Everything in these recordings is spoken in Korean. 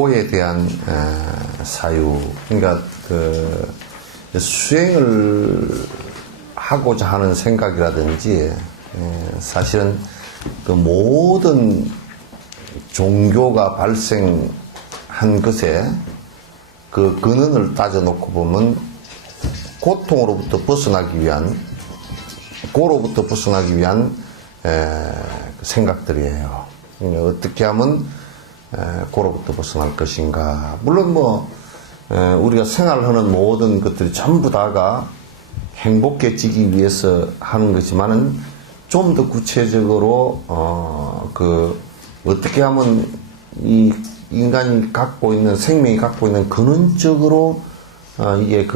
공고에 대한 사유, 그러니까 그 수행을 하고자 하는 생각이라든지 사실은 그 모든 종교가 발생한 것에 그 근원을 따져놓고 보면 고통으로부터 벗어나기 위한, 고로부터 벗어나기 위한 생각들이에요. 어떻게 하면 고로부터 벗어날 것인가. 물론 우리가 생활하는 모든 것들이 전부 다가 행복해지기 위해서 하는 거지만은 좀 더 구체적으로 어떻게 하면 이 인간이 갖고 있는, 생명이 갖고 있는 근원적으로 이게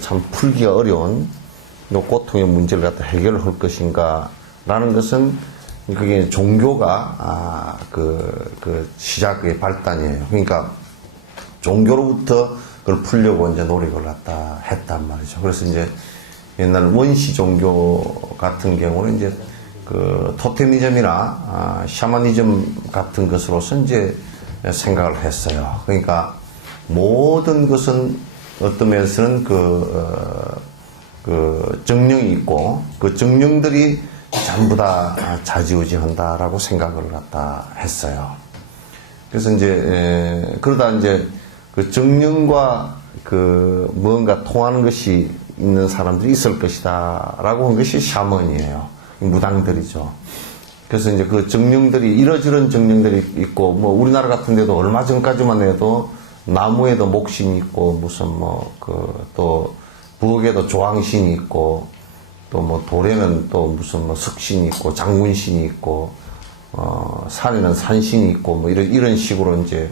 참 풀기가 어려운 이 고통의 문제를 갖다 해결할 것인가 라는 것은 그게 종교가 시작의 발단이에요. 그러니까 종교로부터 그걸 풀려고 이제 노력을 갖다 했단 말이죠. 그래서 이제 옛날 원시 종교 같은 경우는 이제 그 토테미즘이나 샤머니즘 같은 것으로서 이제 생각을 했어요. 그러니까 모든 것은 어떤 면에서는 정령이 있고 그 정령들이 전부 다 좌지우지한다라고 생각을 갖다 했어요. 그래서 이제 그러다 이제 그 정령과 뭔가 통하는 것이 있는 사람들이 있을 것이다라고 한 것이 샤먼이에요. 무당들이죠. 그래서 이제 그 정령들이 이러저런 정령들이 있고 우리나라 같은 데도 얼마 전까지만 해도 나무에도 목신이 있고 무슨 또 부엌에도 조항신이 있고 또 돌에는 또 무슨 석신이 있고 장군신이 있고 산에는 산신이 있고 이런 식으로 이제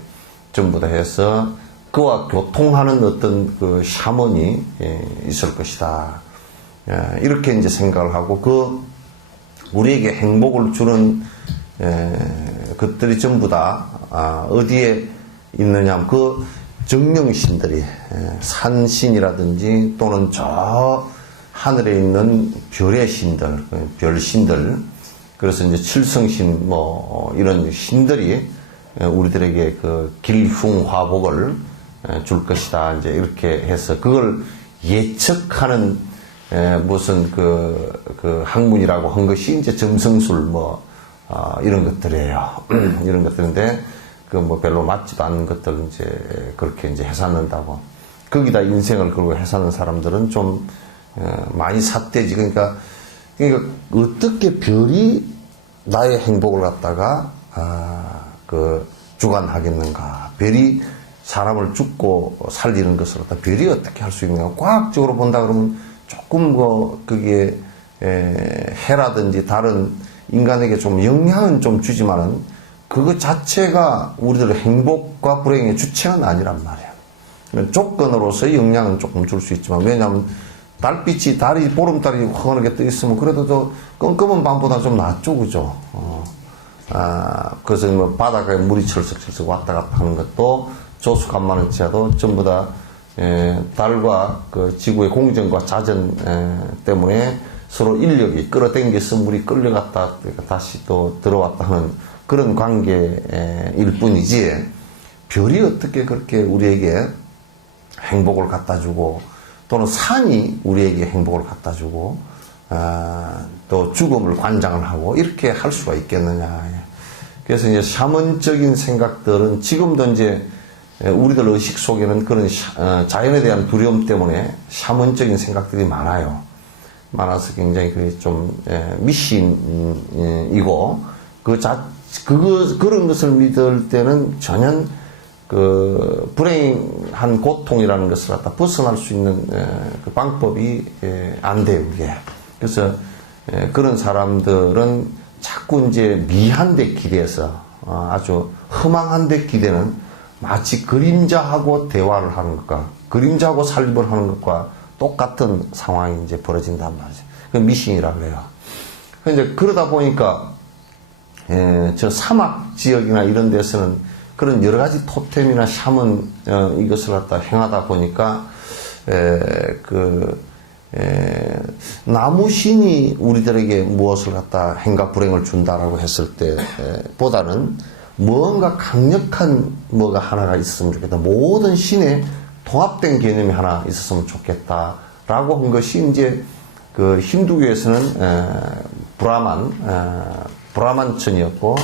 전부 다 해서 그와 교통하는 어떤 그 샤먼이 있을 것이다. 이렇게 이제 생각을 하고 우리에게 행복을 주는 것들이 전부 다 어디에 있느냐 하면 그 정령신들이 산신이라든지 또는 저 하늘에 있는 별의 신들, 별신들, 그래서 이제 칠성신 이런 신들이 우리들에게 그 길흉화복을 줄 것이다. 이제 이렇게 해서 그걸 예측하는 무슨 학문이라고 한 것이 이제 점성술 이런 것들이에요. 이런 것들인데 별로 맞지도 않는 것들을 이제 그렇게 이제 해삼는다고. 거기다 인생을 걸고 해사는 사람들은 좀 많이 삿대지. 그러니까 어떻게 별이 나의 행복을 갖다가 주관하겠는가. 별이 사람을 죽고 살리는 것을 갖다 별이 어떻게 할 수 있는가. 과학적으로 본다 그러면 조금 그게 해라든지 다른 인간에게 좀 영향은 좀 주지만은 그거 자체가 우리들의 행복과 불행의 주체는 아니란 말이에요. 조건으로서의 영향은 조금 줄 수 있지만, 왜냐하면 달빛이 보름달이 환하게 떠 있으면 그래도 저 껌껌한 밤보다 좀 낫죠, 그죠? 그래서 바닷가에 물이 철썩철썩 왔다 갔다 하는 것도 조수간만을 지어도 전부 다 달과 그 지구의 공전과 자전 때문에 서로 인력이 끌어당겨서 물이 끌려갔다 다시 또 들어왔다 하는 그런 관계일 뿐이지, 별이 어떻게 그렇게 우리에게 행복을 갖다주고 또는 산이 우리에게 행복을 갖다주고 또 죽음을 관장을 하고 이렇게 할 수가 있겠느냐. 그래서 이제 샤먼적인 생각들은 지금도 이제 우리들 의식 속에는 그런 자연에 대한 두려움 때문에 샤먼적인 생각들이 많아요. 많아서 굉장히 좀 미신이고 그런 것을 믿을 때는 전혀 불행한 고통이라는 것을 갖다 벗어날 수 있는 그 방법이 안 돼요, 이게. 그래서 그런 사람들은 자꾸 이제 미한 데 기대서 아주 허망한 데 기대는 마치 그림자하고 대화를 하는 것과 그림자하고 살림을 하는 것과 똑같은 상황이 이제 벌어진단 말이죠. 그 미신이라고 그래요. 근데 그러다 보니까 저 사막 지역이나 이런 데서는 그런 여러 가지 토템이나 샤먼 이것을 갖다 행하다 보니까 나무신이 우리들에게 무엇을 갖다 행과 불행을 준다라고 했을 때 보다는 뭔가 강력한 뭐가 하나가 있었으면 좋겠다. 모든 신에 통합된 개념이 하나 있었으면 좋겠다라고 한 것이 이제 그 힌두교에서는 브라만천이었고,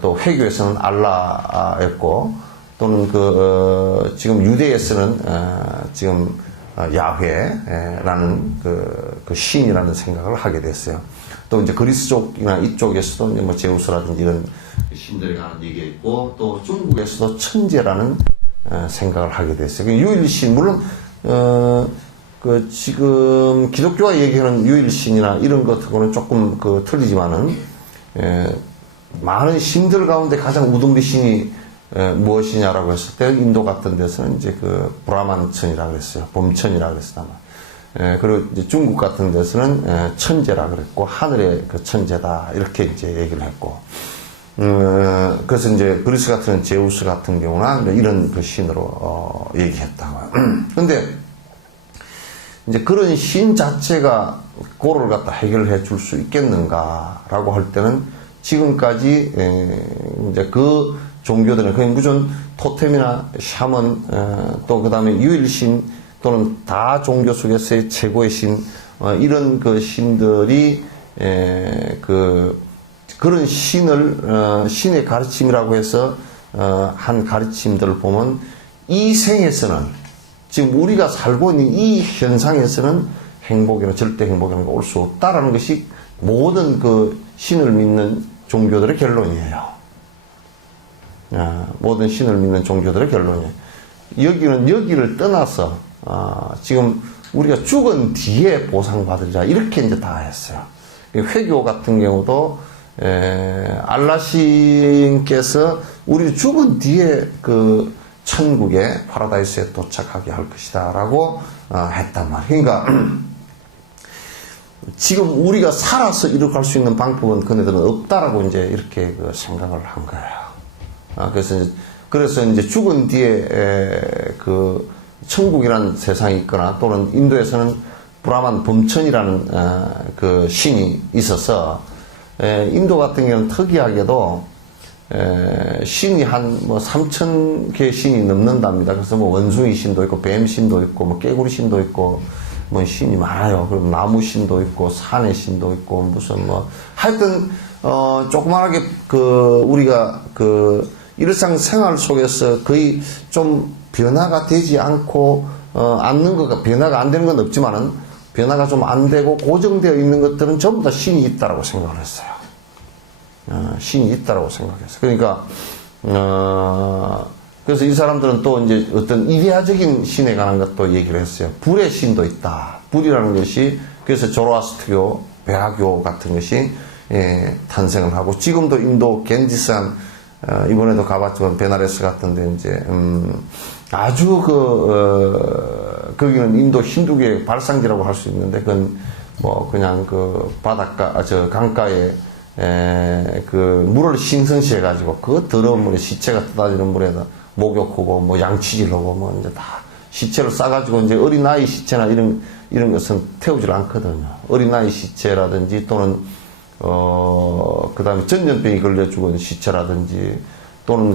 또 회교에서는 알라였고, 또는 지금 유대에서는 지금 야훼라는 그 신이라는 생각을 하게 됐어요. 또 이제 그리스 쪽이나 이쪽에서도 이제 뭐 제우스라든지 이런 신들에 관한 얘기가 있고, 또 중국에서도 천재라는 생각을 하게 됐어요. 유일신, 물론 지금 기독교가 얘기하는 유일신이나 이런 것하고는 조금 틀리지만은, 많은 신들 가운데 가장 우등비 신이 무엇이냐라고 했을 때 인도 같은 데서는 이제 브라만천이라고 그랬어요. 범천이라고 그랬어요. 그리고 이제 중국 같은 데서는 천재라 그랬고, 하늘의 천재다 이렇게 이제 얘기를 했고, 그래서 이제 그리스 같은 제우스 같은 경우나 이런 신으로 얘기했다고요. 근데 이제 그런 신 자체가 그거를 갖다 해결해 줄 수 있겠는가라고 할 때는 지금까지 이제 그 종교들은 그냥 무슨 토템이나 샤먼, 또 그 다음에 유일신 또는 다 종교 속에서의 최고의 신, 이런 신들이 그런 신의 가르침이라고 해서 한 가르침들을 보면 이 생에서는, 지금 우리가 살고 있는 이 현상에서는 행복이나 절대 행복이라는 게 올 수 없다라는 것이 모든 신을 믿는 종교들의 결론이에요. 모든 신을 믿는 종교들의 결론이에요. 여기를 떠나서 지금 우리가 죽은 뒤에 보상받으리라 이렇게 이제 다 했어요. 회교 같은 경우도 알라신께서 우리 죽은 뒤에 천국에 파라다이스에 도착하게 할 것이다 라고 했단 말이에요. 그러니까 지금 우리가 살아서 이룩할 수 있는 방법은 그네들은 없다라고 이제 이렇게 생각을 한 거예요. 그래서 이제 죽은 뒤에 천국이라는 세상이 있거나, 또는 인도에서는 브라만 범천이라는 신이 있어서, 인도 같은 경우는 특이하게도 신이 한 3,000개 신이 넘는답니다. 그래서 원숭이 신도 있고, 뱀 신도 있고, 깨구리 신도 있고, 신이 많아요. 그리고 나무 신도 있고, 산의 신도 있고, 무슨 하여튼 조그만하게 우리가 일상생활 속에서 거의 좀 변화가 되지 않고 않는 거가, 변화가 안 되는 건 없지만은 변화가 좀 안 되고 고정되어 있는 것들은 전부 다 신이 있다라고 생각을 했어요. 신이 있다라고 생각했어요. 그러니까 그래서 이 사람들은 또 이제 어떤 이데아적인 신에 관한 것도 얘기를 했어요. 불의 신도 있다. 불이라는 것이, 그래서 조로아스트교, 베하교 같은 것이 탄생을 하고, 지금도 인도 겐지산, 이번에도 가봤지만 베나레스 같은데 이제 아주 거기는 인도 힌두교의 발상지라고 할 수 있는데, 그건 그냥 바닷가, 강가에 물을 신성시해 가지고 그 더러운 물에 시체가 떠다니는 물에다 목욕하고 양치질하고 이제 다 시체를 싸가지고, 이제 어린아이 시체나 이런 것은 태우질 않거든요. 어린아이 시체라든지, 또는 그 다음에 전염병이 걸려 죽은 시체라든지, 또는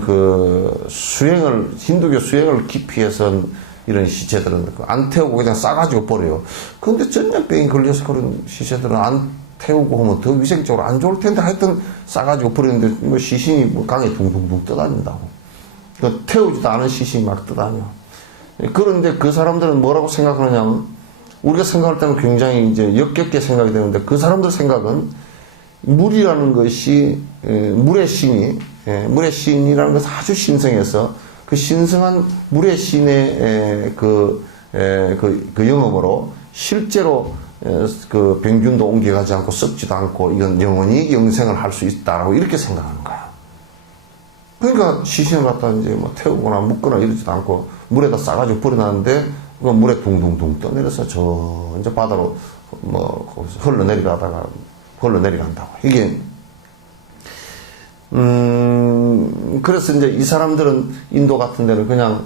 힌두교 수행을 기피해서 이런 시체들은 안 태우고 그냥 싸가지고 버려요. 그런데 전염병이 걸려서 그런 시체들은 안 태우고 하면 더 위생적으로 안 좋을 텐데, 하여튼 싸가지고 버리는데 시신이 강에 둥둥둥 떠다닌다고. 태우지도 않은 시신이 막 떠다녀. 그런데 그 사람들은 뭐라고 생각하느냐면, 우리가 생각할 때는 굉장히 이제 역겹게 생각이 되는데, 그 사람들 생각은 물이라는 것이, 물의 신이라는 것은 아주 신성해서, 그 신성한 물의 신의 그 영업으로 실제로 병균도 옮겨가지 않고 썩지도 않고 이건 영원히 영생을 할 수 있다라고 이렇게 생각하는 거야. 그러니까 시신을 갖다 이제 태우거나 묻거나 이러지도 않고 물에다 싸가지고 버려놨는데, 그 물에 둥둥둥 떠내려서 이제 바다로 흘러내려간다고. 이게 그래서 이제 이 사람들은 인도 같은 데는 그냥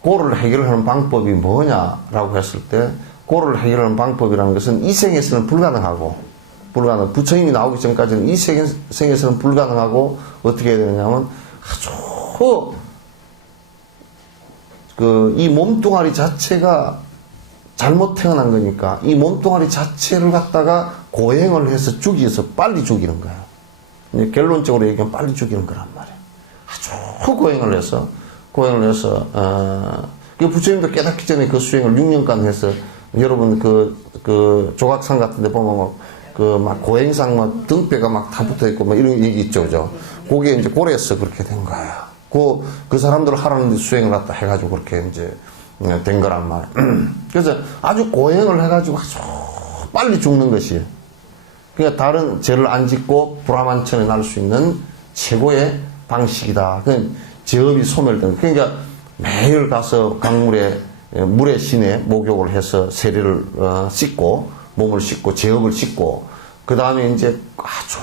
고를 해결하는 방법이 뭐냐라고 했을 때, 고를 해결하는 방법이라는 것은 이 생에서는 불가능하고, 부처님이 나오기 전까지는 이 생에서는 불가능하고, 어떻게 해야 되느냐면 아주 이 몸뚱아리 자체가 잘못 태어난 거니까 이 몸뚱아리 자체를 갖다가 고행을 해서 죽여서 빨리 죽이는 거야. 결론적으로 얘기하면 빨리 죽이는 거란 말이야. 아주 고행을 해서 그 부처님도 깨닫기 전에 그 수행을 6년간 해서 여러분 그 조각상 같은 데 보면 막 고행상 막 등뼈가 막 다 붙어 있고 막 이런 얘기 있죠, 그죠? 그게 이제 고래에서 그렇게 된 거야. 그 사람들 하라는 수행을 갖다 해가지고 그렇게 이제 된 거란 말이야. 그래서 아주 고행을 해가지고 아주 빨리 죽는 것이. 그러니까 다른 죄를 안 짓고 불화만천에 날 수 있는 최고의 방식이다. 그러니까 제업이 소멸된. 그러니까 매일 가서 강물에 물의 신에 목욕을 해서 세례를 씻고 몸을 씻고 제업을 씻고 그 다음에 이제 아주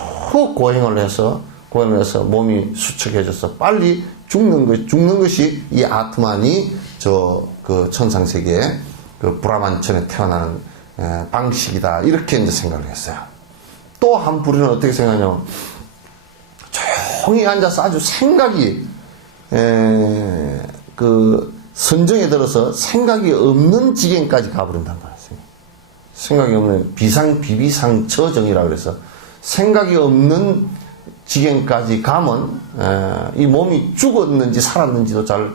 고행을 해서 몸이 수척해져서 빨리 죽는 것이 이 아트만이 그 천상세계의 그 불화만천에 태어나는 방식이다. 이렇게 이제 생각을 했어요. 또 한 부류는 어떻게 생각하냐면 조용히 앉아서 아주 생각이 그 선정에 들어서 생각이 없는 지경까지 가버린단 말이에요. 생각이 없는 비비상처정이라고 그래서 생각이 없는 지경까지 가면 이 몸이 죽었는지 살았는지도 잘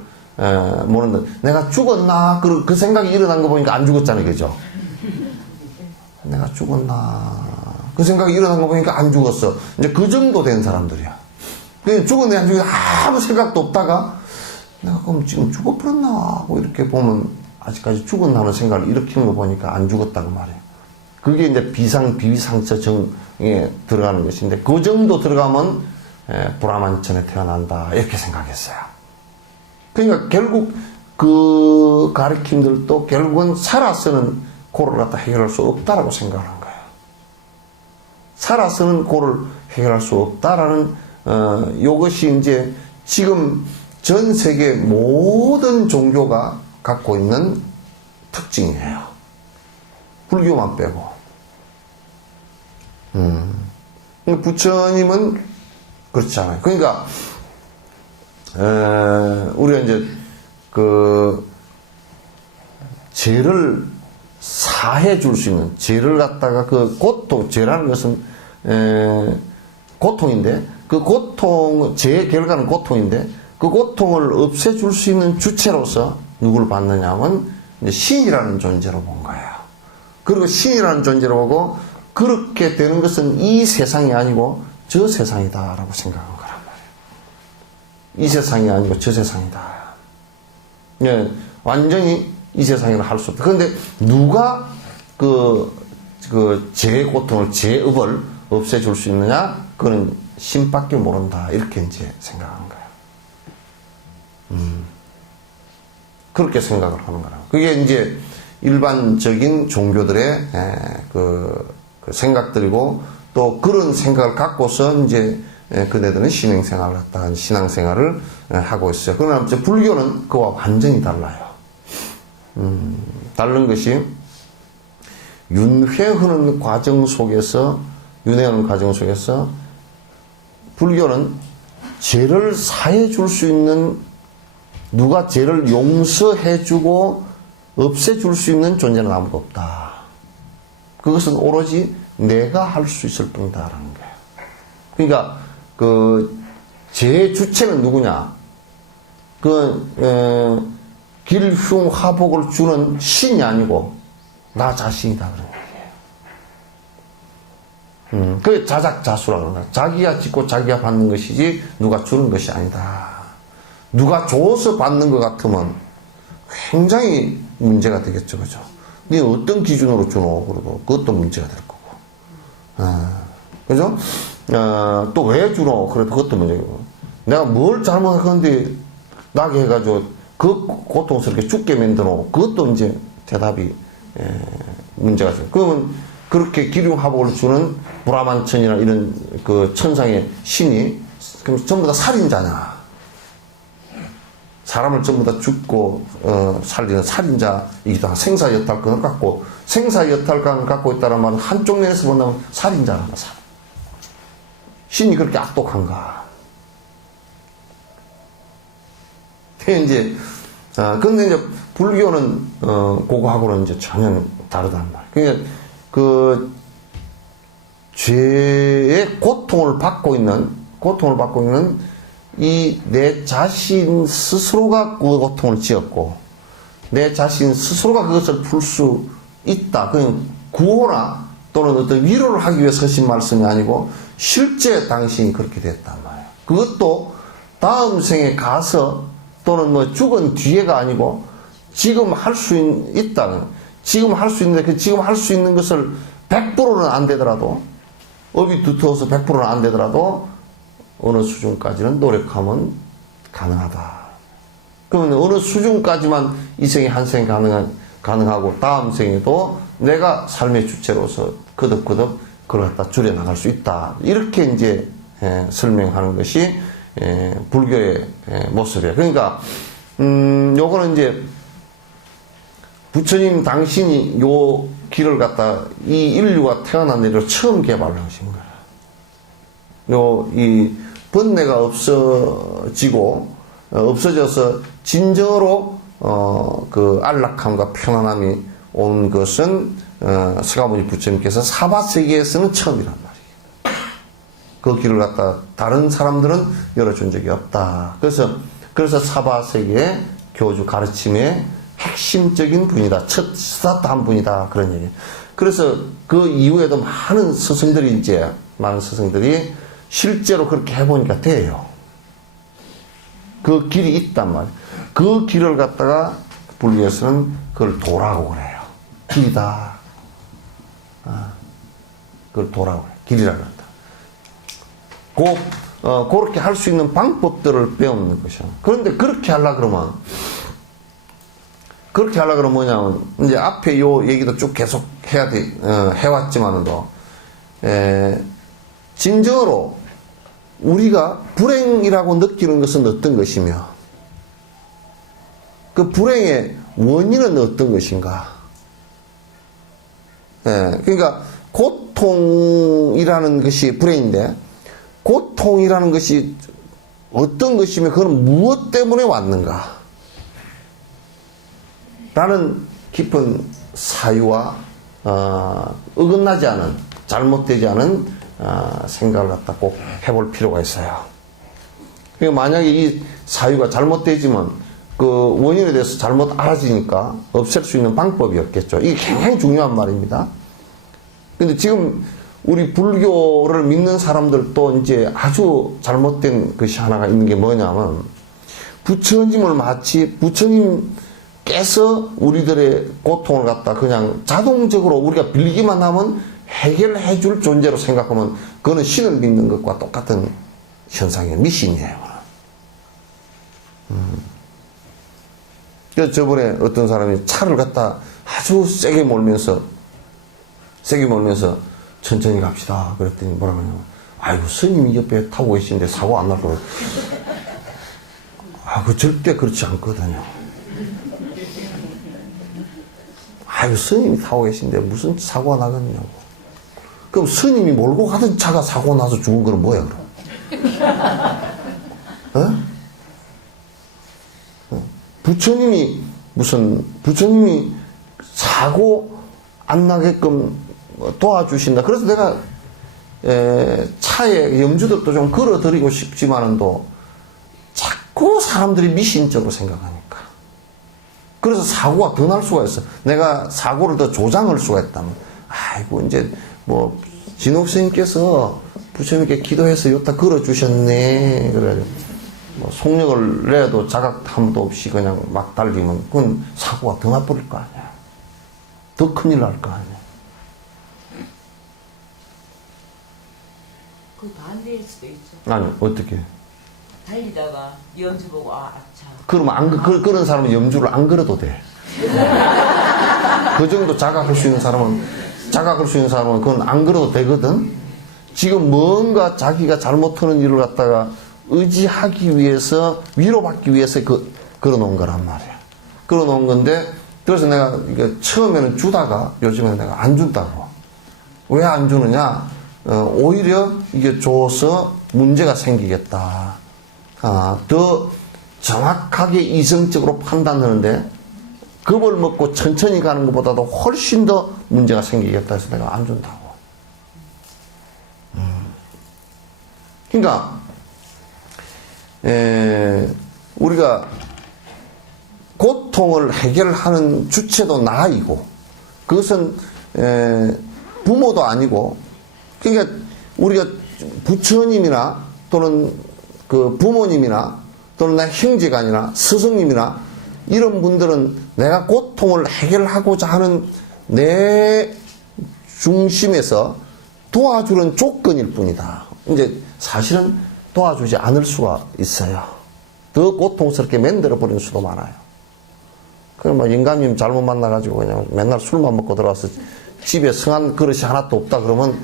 모르는데 내가 죽었나 그 생각이 일어난 거 보니까 안 죽었잖아요, 그죠? 내가 죽었나 그 생각이 일어난 거 보니까 안 죽었어. 이제 그 정도 된 사람들이야. 그냥 죽었네 안 죽었네 아무 생각도 없다가 내가 그럼 지금 죽어버렸나 하고 이렇게 보면 아직까지 죽었나 하는 생각을 일으키는 거 보니까 안 죽었다고 말해요. 그게 이제 비비상처정에 들어가는 것인데 그 정도 들어가면 불화만천에 태어난다 이렇게 생각했어요. 그러니까 결국 그 가르침들도 결국은 살아서는 고를 갖다 해결할 수 없다라고 생각을 한 거예요. 살아서는 고를 해결할 수 없다라는 이것이 이제 지금 전 세계 모든 종교가 갖고 있는 특징이에요. 불교만 빼고. 부처님은 그렇지 않아요. 그러니까 우리가 이제 그 죄를 사해 줄 수 있는 죄를 갖다가 그 고통 죄라는 것은 고통인데 그 고통 죄의 결과는 고통인데 그 고통을 없애줄 수 있는 주체로서 누구를 봤느냐 하면 이제 신이라는 존재로 본 거예요. 그리고 신이라는 존재로 보고 그렇게 되는 것은 이 세상이 아니고 저 세상이다라고 생각한 거란 말이에요. 이 세상이 아니고 저 세상이다. 예, 완전히 이 세상이라 할 수 없다. 그런데 누가 죄의 고통을, 죄업을 없애줄 수 있느냐? 그건 신밖에 모른다. 이렇게 이제 생각한 거예요. 그렇게 생각을 하는 거라고. 그게 이제 일반적인 종교들의 그 생각들이고 또 그런 생각을 갖고서 이제 그네들은 신앙생활을 갖다가 신앙생활을 하고 있어요. 그러나 이제 불교는 그와 완전히 달라요. 다른 것이 윤회하는 과정 속에서 불교는 죄를 사해 줄 수 있는 누가 죄를 용서해 주고 없애 줄 수 있는 존재는 아무도 없다. 그것은 오로지 내가 할 수 있을 뿐이다라는 거예요. 그러니까 그 죄의 주체는 누구냐? 길흉화복을 주는 신이 아니고 나 자신이다 그런 얘기예요. 그게 자작자수라 그러는 거예요. 자기가 짓고 자기가 받는 것이지 누가 주는 것이 아니다. 누가 줘서 받는 것 같으면 굉장히 문제가 되겠죠, 그죠? 네 어떤 기준으로 주노? 그러고 그것도 문제가 될 거고, 그죠? 또 왜 주노? 그래도 그것도 문제고. 내가 뭘 잘못했는데 나게 해가지고 그 고통스럽게 죽게 만들어. 그것도 이제 대답이 문제가 돼요. 그러면 그렇게 기륭화복을 주는 불화만천이나 이런 그 천상의 신이 그럼 전부 다 살인자냐? 사람을 전부 다 죽고 살리는 살인자이기도 하고 생사여탈권을 갖고 생사여탈권을 갖고 있다는 말은 한쪽 면에서 본다면 살인자란다. 신이 그렇게 악독한가? 이제, 근데 이제 불교는, 그거하고는 이제 전혀 다르단 말이에요. 그러니까 그, 죄의 고통을 받고 있는 이 내 자신 스스로가 그 고통을 지었고, 내 자신 스스로가 그것을 풀 수 있다. 그냥 구호나 또는 어떤 위로를 하기 위해서 하신 말씀이 아니고, 실제 당신이 그렇게 됐단 말이에요. 그것도 다음 생에 가서 또는 뭐 죽은 뒤에가 아니고, 지금 할 수 있다. 지금 할 수 있는데, 그 지금 할 수 있는 것을 100%는 안 되더라도, 업이 두터워서 100%는 안 되더라도 어느 수준까지는 노력하면 가능하다. 그러면 어느 수준까지만 이 생에 한 생에 가능하고 다음 생에도 내가 삶의 주체로서 거듭거듭 그걸 갖다 줄여나갈 수 있다. 이렇게 이제 설명하는 것이 불교의 모습이에요. 그러니까 요거는 이제 부처님 당신이 요 길을 갖다 이 인류가 태어난 이래로 처음 개발하신 거예요. 이 번뇌가 없어져서 진정으로 그 안락함과 편안함이 온 것은 서가모니 부처님께서 사바세계에서는 처음이란 말이에요. 그 길을 갖다 다른 사람들은 열어준 적이 없다. 그래서 사바세계의 교주 가르침의 핵심적인 분이다. 첫 스타트한 분이다. 그런 얘기예요. 그래서 그 이후에도 많은 스승들이 실제로 그렇게 해보니까 돼요. 그 길이 있단 말이에요. 그 길을 갖다가 불교에서는 그걸 도라고 그래요. 길이다. 그걸 도라고 그래요. 길이라고 한다. 그렇게 할 수 있는 방법들을 배우는 것이요. 그런데 그렇게 하려고 그러면 뭐냐면, 이제 앞에 요 얘기도 쭉 계속 해왔지만도, 진정으로 우리가 불행이라고 느끼는 것은 어떤 것이며, 그 불행의 원인은 어떤 것인가. 그러니까, 고통이라는 것이 불행인데, 고통이라는 것이 어떤 것이며, 그건 무엇 때문에 왔는가. 라는 깊은 사유와 어긋나지 않은, 잘못되지 않은 생각을 갖다 꼭 해볼 필요가 있어요. 그러니까 만약에 이 사유가 잘못되지만 그 원인에 대해서 잘못 알아지니까 없앨 수 있는 방법이 없겠죠. 이게 굉장히 중요한 말입니다. 근데 지금 우리 불교를 믿는 사람들도 이제 아주 잘못된 것이 하나가 있는 게 뭐냐면, 부처님을 마치 부처님께서 우리들의 고통을 갖다 그냥 자동적으로 우리가 빌리기만 하면 해결해 줄 존재로 생각하면 그거는 신을 믿는 것과 똑같은 현상이에요. 미신이에요. 그래서 저번에 어떤 사람이 차를 갖다 아주 세게 몰면서 천천히 갑시다. 그랬더니 뭐라고 하냐면, 아이고, 스님이 옆에 타고 계시는데 사고 안 날 거라고. 그 절대 그렇지 않거든요. 아이고, 스님이 타고 계신데 무슨 사고가 나겠냐고. 그럼 스님이 몰고 가던 차가 사고 나서 죽은 거는 뭐야, 그럼? 부처님이 사고 안 나게끔 도와주신다. 그래서 내가 차에 염주들도 좀 걸어드리고 싶지만은도 자꾸 사람들이 미신적으로 생각하니까. 그래서 사고가 더 날 수가 있어. 내가 사고를 더 조장할 수가 있다면, 아이고, 이제 뭐 진옥 스님께서 부처님께 기도해서 여기다 걸어주셨네. 그래. 뭐 속력을 내도 자각함도 없이 그냥 막 달리면 그건 사고가 더 나버릴 거 아니야. 더 큰일 날 거 아니야. 그 반대일 수도 있죠. 아니, 어떻게? 달리다가 염주 보고 아차. 그러면 그런 사람은 염주를 안 걸어도 돼. 그 정도 자각할 수 있는 사람은 그건 안 걸어도 되거든. 지금 뭔가 자기가 잘못하는 일을 갖다가 의지하기 위해서, 위로받기 위해서 걸어놓은 거란 말이야. 걸어놓은 건데, 그래서 내가 이게 처음에는 주다가 요즘에는 내가 안 준다고. 왜 안 주느냐? 오히려 이게 줘서 문제가 생기겠다. 더 정확하게 이성적으로 판단하는데 겁을 먹고 천천히 가는 것보다도 훨씬 더 문제가 생기겠다 해서 내가 안 준다고. 그러니까 우리가 고통을 해결하는 주체도 나이고 그것은 부모도 아니고 그러니까 우리가 부처님이나 또는 그 부모님이나 또는 내 형제간이나 스승님이나 이런 분들은 내가 고통을 해결하고자 하는 내 중심에서 도와주는 조건일 뿐이다. 이제 사실은 도와주지 않을 수가 있어요. 더 고통스럽게 만들어 버리는 수도 많아요. 그럼 뭐 영감님 잘못 만나가지고 그냥 맨날 술만 먹고 들어와서 집에 성한 그릇이 하나도 없다 그러면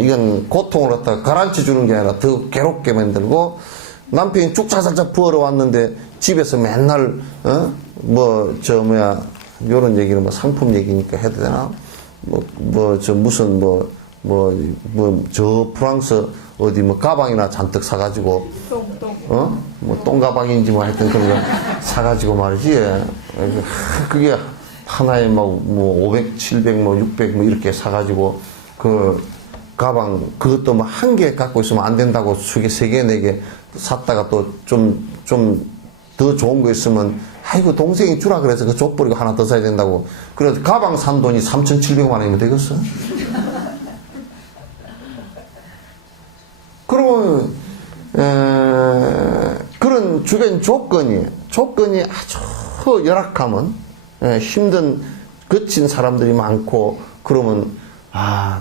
이건 고통을 갖다가 가라앉혀 주는 게 아니라 더 괴롭게 만들고 남편이 쭉자자자 부어러 왔는데 집에서 맨날 요런 얘기는 뭐 상품 얘기니까 해도 되나? 저 프랑스 어디 뭐 가방이나 잔뜩 사가지고 똥가방인지 뭐 하여튼 그런 거 사가지고 말이지. 그게 하나에 뭐 500, 700, 600 이렇게 사가지고 그 가방 그것도 뭐 한 개 갖고 있으면 안 된다고 수개 3개, 4개 샀다가 또 좀 더 좋은 거 있으면 아이고 동생이 주라 그래서 그 족버리고 하나 더 사야 된다고. 그래서 가방 산 돈이 3,700만 원이면 되겠어? 그러면 그런 주변 조건이 아주 열악하면 힘든 거친 사람들이 많고 그러면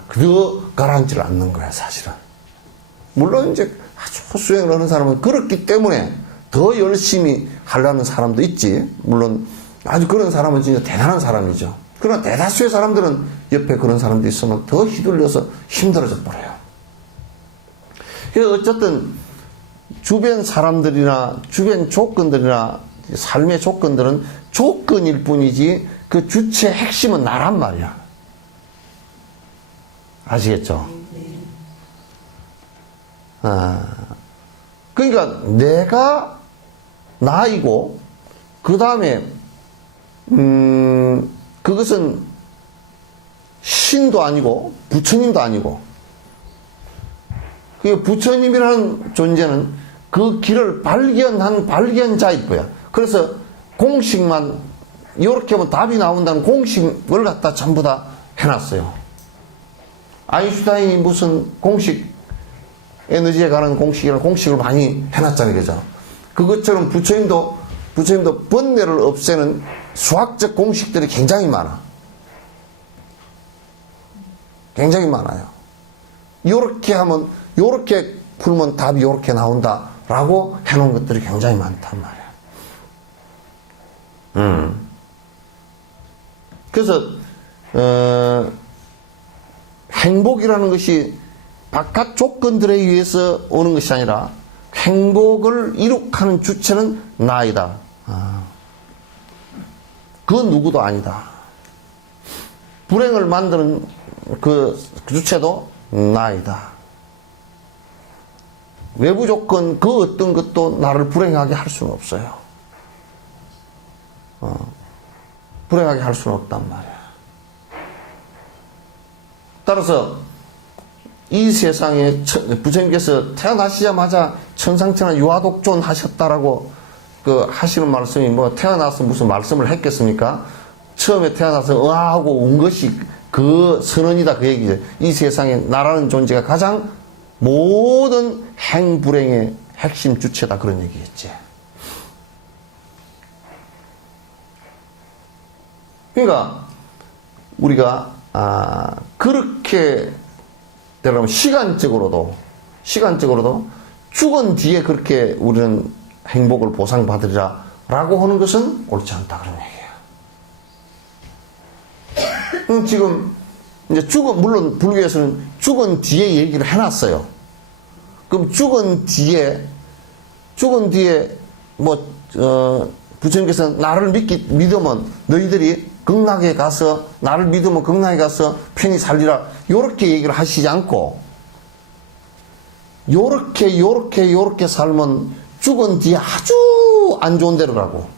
그거 가라앉지를 않는 거야 사실은. 물론 이제 아주 수행을 하는 사람은 그렇기 때문에 더 열심히 하려는 사람도 있지. 물론 아주 그런 사람은 진짜 대단한 사람이죠. 그러나 대다수의 사람들은 옆에 그런 사람도 있으면 더 휘둘려서 힘들어져 버려요. 그래서 어쨌든 주변 사람들이나 주변 조건들이나 삶의 조건들은 조건일 뿐이지 그 주체의 핵심은 나란 말이야. 아시겠죠? 그러니까 내가 나이고 그 다음에 그것은 신도 아니고 부처님도 아니고 그 부처님이라는 존재는 그 길을 발견한 발견자일 거야. 그래서 공식만 이렇게 하면 답이 나온다는 공식을 갖다 전부 다 해놨어요. 아인슈타인이 무슨 공식 에너지에 관한 공식이라는 공식을 많이 해놨잖아요. 그죠? 그것처럼 부처님도 번뇌를 없애는 수학적 공식들이 굉장히 많아. 굉장히 많아요. 요렇게 하면, 요렇게 풀면 답이 요렇게 나온다. 라고 해놓은 것들이 굉장히 많단 말이야. 그래서, 행복이라는 것이 바깥 조건들에 의해서 오는 것이 아니라 행복을 이룩하는 주체는 나이다. 그 누구도 아니다. 불행을 만드는 그 주체도 나이다. 외부 조건 그 어떤 것도 나를 불행하게 할 수는 없어요. 불행하게 할 수는 없단 말이야. 따라서 이 세상에 부처님께서 태어나시자마자 천상천하 유아독존 하셨다라고 그 하시는 말씀이 뭐 태어나서 무슨 말씀을 했겠습니까? 처음에 태어나서 하고 온 것이 그 선언이다 그 얘기죠. 이 세상에 나라는 존재가 가장 모든 행불행의 핵심 주체다 그런 얘기겠지. 그러니까 우리가 그렇게 여러분 시간적으로도 죽은 뒤에 그렇게 우리는 행복을 보상받으리라 라고 하는 것은 옳지 않다 그런 얘기예요. 지금 이제 물론 불교에서는 죽은 뒤에 얘기를 해놨어요. 그럼 죽은 뒤에 부처님께서 나를 믿으면 너희들이 극락에 가서 나를 믿으면 극락에 가서 편히 살리라 요렇게 얘기를 하시지 않고 요렇게 살면 죽은 뒤에 아주 안 좋은 데로 가고,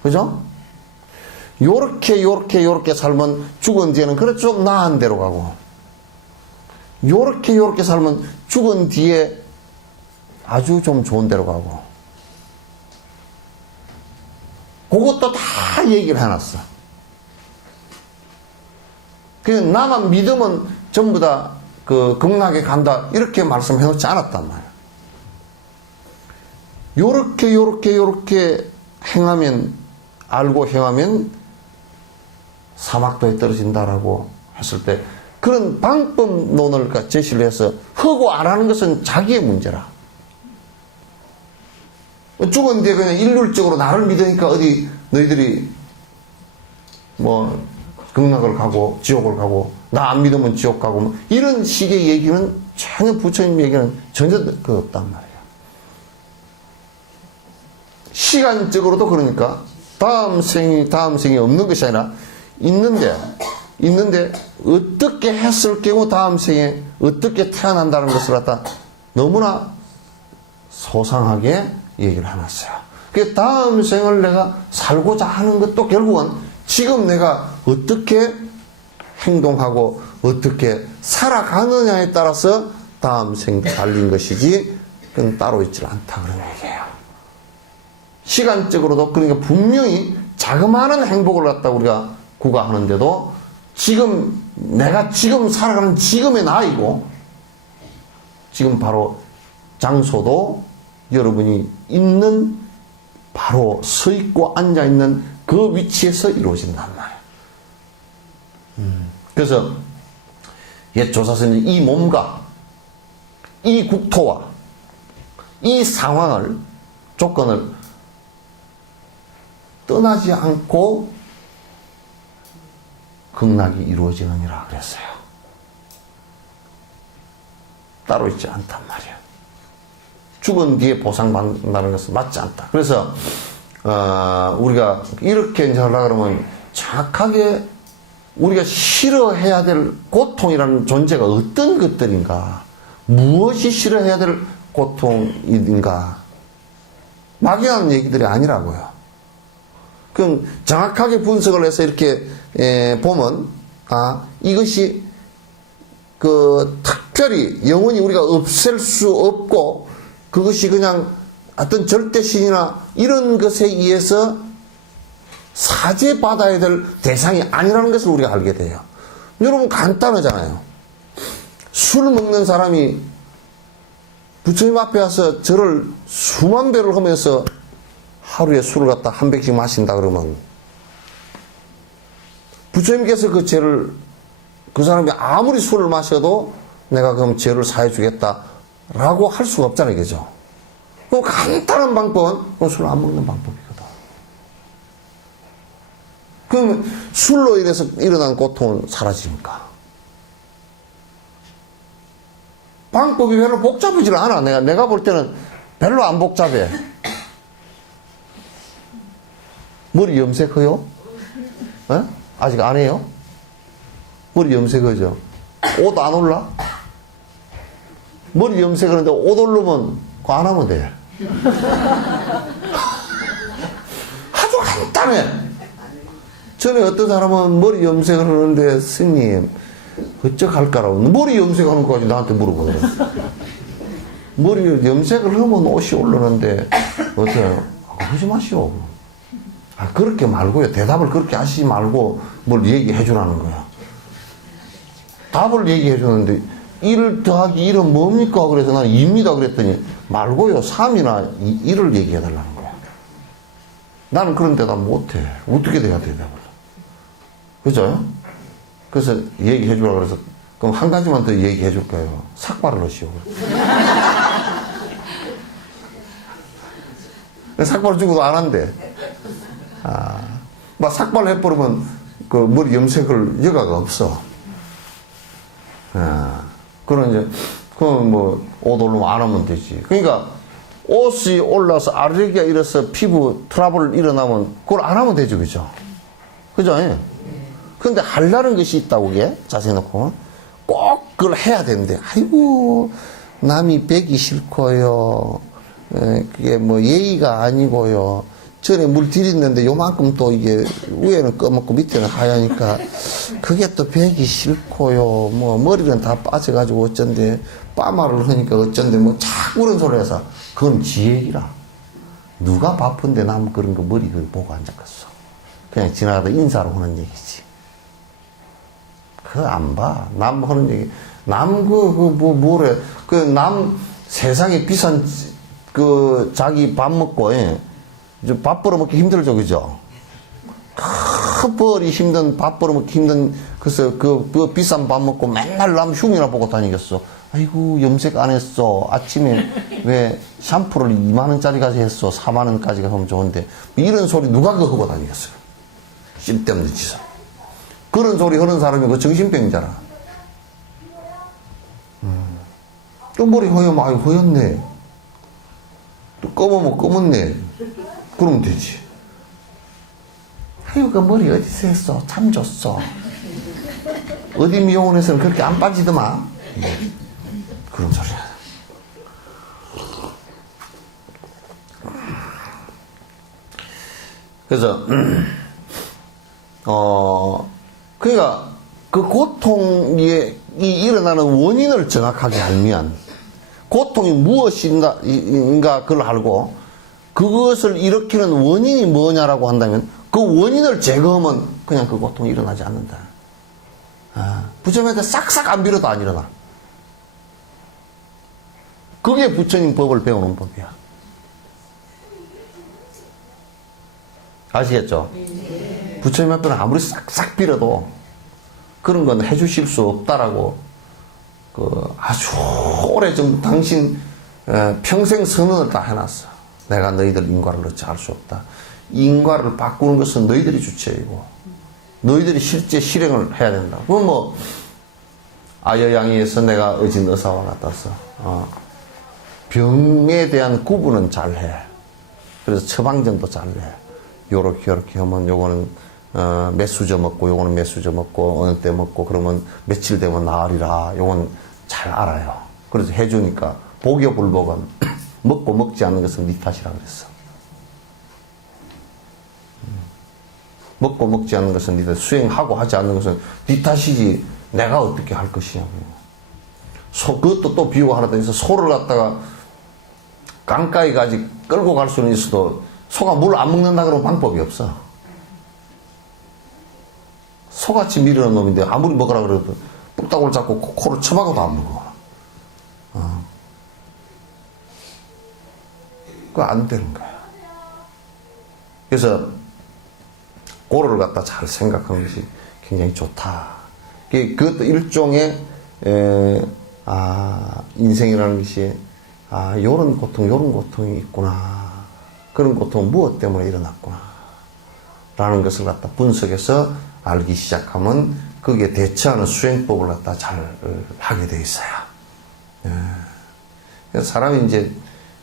그죠? 요렇게 살면 죽은 뒤에는 그래 좀 나은 데로 가고, 요렇게 살면 죽은 뒤에 아주 좀 좋은 데로 가고, 그것도 다 얘기를 해놨어. 그냥 나만 믿으면 전부 다 극락에 간다, 이렇게 말씀해 놓지 않았단 말이야. 요렇게 행하면, 알고 행하면 사막도에 떨어진다라고 했을 때, 그런 방법론을 제시를 해서 하고 안 하는 것은 자기의 문제라. 죽었는데 그냥 일률적으로 나를 믿으니까 어디 너희들이 뭐 극락을 가고 지옥을 가고 나 안 믿으면 지옥 가고 뭐 이런 식의 얘기는 전혀 부처님 얘기는 전혀 없단 말이에요. 시간적으로도 그러니까 다음 생이 없는 것이 아니라 있는데 어떻게 했을 경우 다음 생에 어떻게 태어난다는 것을 갖다 너무나 소상하게 얘기를 해놨어요. 그 다음 생을 내가 살고자 하는 것도 결국은 지금 내가 어떻게 행동하고 어떻게 살아가느냐에 따라서 다음 생도 달린 것이지 그건 따로 있지 않다 그런 얘기예요. 시간적으로도 그러니까 분명히 자그마한 행복을 갖다 우리가 구가하는데도 지금 내가 지금 살아가는 지금의 나이고 지금 바로 장소도 여러분이 있는 바로 서 있고 앉아 있는 그 위치에서 이루어진단 말이에요. 그래서 옛 조사서는 이 몸과 이 국토와 이 상황을 조건을 떠나지 않고 극락이 이루어지느니라 그랬어요. 따로 있지 않단 말이에요. 죽은 뒤에 보상받는다는 것은 맞지 않다. 그래서 우리가 이렇게 이제 하려고 그러면 정확하게 우리가 싫어해야 될 고통이라는 존재가 어떤 것들인가, 무엇이 싫어해야 될 고통인가, 막연한 얘기들이 아니라고요. 그럼 정확하게 분석을 해서 이렇게 보면 이것이 특별히 영원히 우리가 없앨 수 없고 그것이 그냥 어떤 절대신이나 이런 것에 의해서 사죄받아야 될 대상이 아니라는 것을 우리가 알게 돼요. 여러분 간단하잖아요. 술 먹는 사람이 부처님 앞에 와서 절을 수만 배를 하면서 하루에 술을 갖다 한 병씩 마신다 그러면 부처님께서 그 죄를 그 사람이 아무리 술을 마셔도 내가 그럼 죄를 사해 주겠다 라고 할 수가 없잖아요. 그죠? 그 간단한 방법은 술을 안 먹는 방법이거든. 그럼 술로 인해서 일어난 고통은 사라집니까? 방법이 별로 복잡하지 않아. 내가 볼 때는 별로 안 복잡해. 머리 염색해요? 에? 아직 안 해요? 머리 염색하죠? 옷 안 올라? 머리 염색하는데 옷 오르면 그거 안 하면 돼. 아주 간단해. 전에 어떤 사람은 머리 염색을 하는데 스님 어쩌할까라고 머리 염색하는 것까지 나한테 물어보더라고. 머리 염색을 하면 옷이 오르는데 어때요? 하지 마시오. 그렇게 말고요. 대답을 그렇게 하시지 말고 뭘 얘기해 주라는 거야. 답을 얘기해 주는데 1 더하기 1은 뭡니까? 그래서 나는 2입니다. 그랬더니 말고요. 3이나 1을 얘기해 달라는 거야. 나는 그런 대답 못해. 어떻게 돼야 대답을. 그죠? 그래서 얘기해 주라고 그래서 그럼 한 가지만 더 얘기해 줄까요? 삭발을 하시오. 삭발을 주고도 안 한대. 막 삭발을 해버리면 그 머리 염색을 여가가 없어. 그런 이제, 그럼 뭐, 옷 올리면 안 하면 되지. 그러니까, 옷이 올라서 알레르기가 일어서 피부 트러블 일어나면 그걸 안 하면 되죠. 그죠? 그죠? 근데 하려는 것이 있다고, 그게? 자세히 놓고. 꼭 그걸 해야 되는데, 아이고, 남이 뵈기 싫고요. 그게 뭐 예의가 아니고요. 전에 물 들였는데 요만큼 또 이게 위에는 검었고 밑에는 하얘니까 그게 또 배기 싫고요. 뭐 머리는 다 빠져가지고 어쩐데 빠마를 하니까 어쩐데 뭐 자꾸 그런 소리 해서 그건 지 얘기라. 누가 바쁜데 남 그런 거 머리 그걸 보고 앉았겠어. 그냥 지나가다 인사로 하는 얘기지. 그거 안 봐. 남 하는 얘기. 남 뭐래. 남 세상에 비싼 자기 밥 먹고, 예. 밥 벌어먹기 힘들죠, 그죠? 벌이 힘든, 밥 벌어먹기 힘든, 그래서 그 비싼 밥 먹고 맨날 남 흉이나 보고 다니겠어. 아이고, 염색 안 했어. 아침에 왜 샴푸를 2만원짜리까지 했어. 4만원까지 하면 좋은데. 이런 소리 누가 그거 하고 다니겠어요? 쓸데없는 짓을. 그런 소리 하는 사람이 그 정신병이잖아. 또 머리 허염, 아유, 허였네. 또 검으면 검었네. 그러면 되지. 아유, 그 머리 어디서 했어? 참 좋소. 어디 미용원에서는 그렇게 안 빠지더만. 그런 소리야. 그래서, 그러니까, 그 고통이 일어나는 원인을 정확하게 알면, 고통이 무엇인가 그걸 알고, 그것을 일으키는 원인이 뭐냐라고 한다면, 그 원인을 제거하면 그냥 그 고통이 일어나지 않는다. 부처님한테 싹싹 안 빌어도 안 일어나. 그게 부처님 법을 배우는 법이야. 아시겠죠? 부처님 앞에는 아무리 싹싹 빌어도 그런 건 해주실 수 없다라고 아주 오래전 당신 평생 선언을 다 해놨어. 내가 너희들 인과를 어찌 할 수 없다. 인과를 바꾸는 것은 너희들이 주체이고 너희들이 실제 실행을 해야 된다. 그건 뭐 아여양이에서 내가 어진 의사와 같아서 병에 대한 구분은 잘해. 그래서 처방전도 잘해. 요렇게 하면 요거는 몇 수저 먹고 요거는 몇 수저 먹고 어느 때 먹고 그러면 며칠 되면 나으리라. 요건 잘 알아요. 그래서 해주니까 복여불복은 먹고 먹지 않는 것은 네 탓이라 그랬어. 먹고 먹지 않는 것은 네 탓, 수행하고 하지 않는 것은 네 탓이지 내가 어떻게 할 것이냐고. 그것도 또 비유가 하나 더 있어. 소를 갖다가 강가에까지 끌고 갈 수는 있어도 소가 물 안 먹는다 그러면 방법이 없어. 소같이 미르는 놈인데 아무리 먹으라 그래도 뚝딱을 잡고 코를 쳐박아도 안 먹어. 그거 안 되는 거야. 그래서 그거를 갖다 잘 생각하는 것이 굉장히 좋다. 그것도 일종의 인생이라는 것이 요런 고통이 있구나. 그런 고통은 무엇 때문에 일어났구나. 라는 것을 갖다 분석해서 알기 시작하면 거기에 대처하는 수행법을 갖다 잘 하게 돼 있어요. 그래서 사람이 이제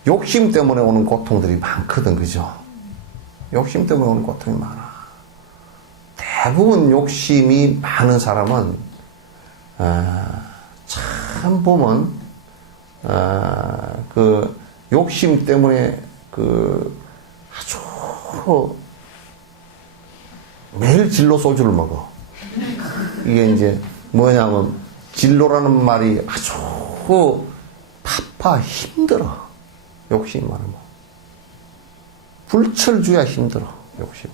욕심 때문에 오는 고통들이 많거든, 그죠? 욕심 때문에 오는 고통이 많아. 대부분 욕심이 많은 사람은, 참 보면, 그 욕심 때문에 아주 매일 진로 소주를 먹어. 이게 이제 뭐냐면 진로라는 말이 아주 바빠 힘들어. 욕심이 많으면 불철주야 힘들어. 욕심은.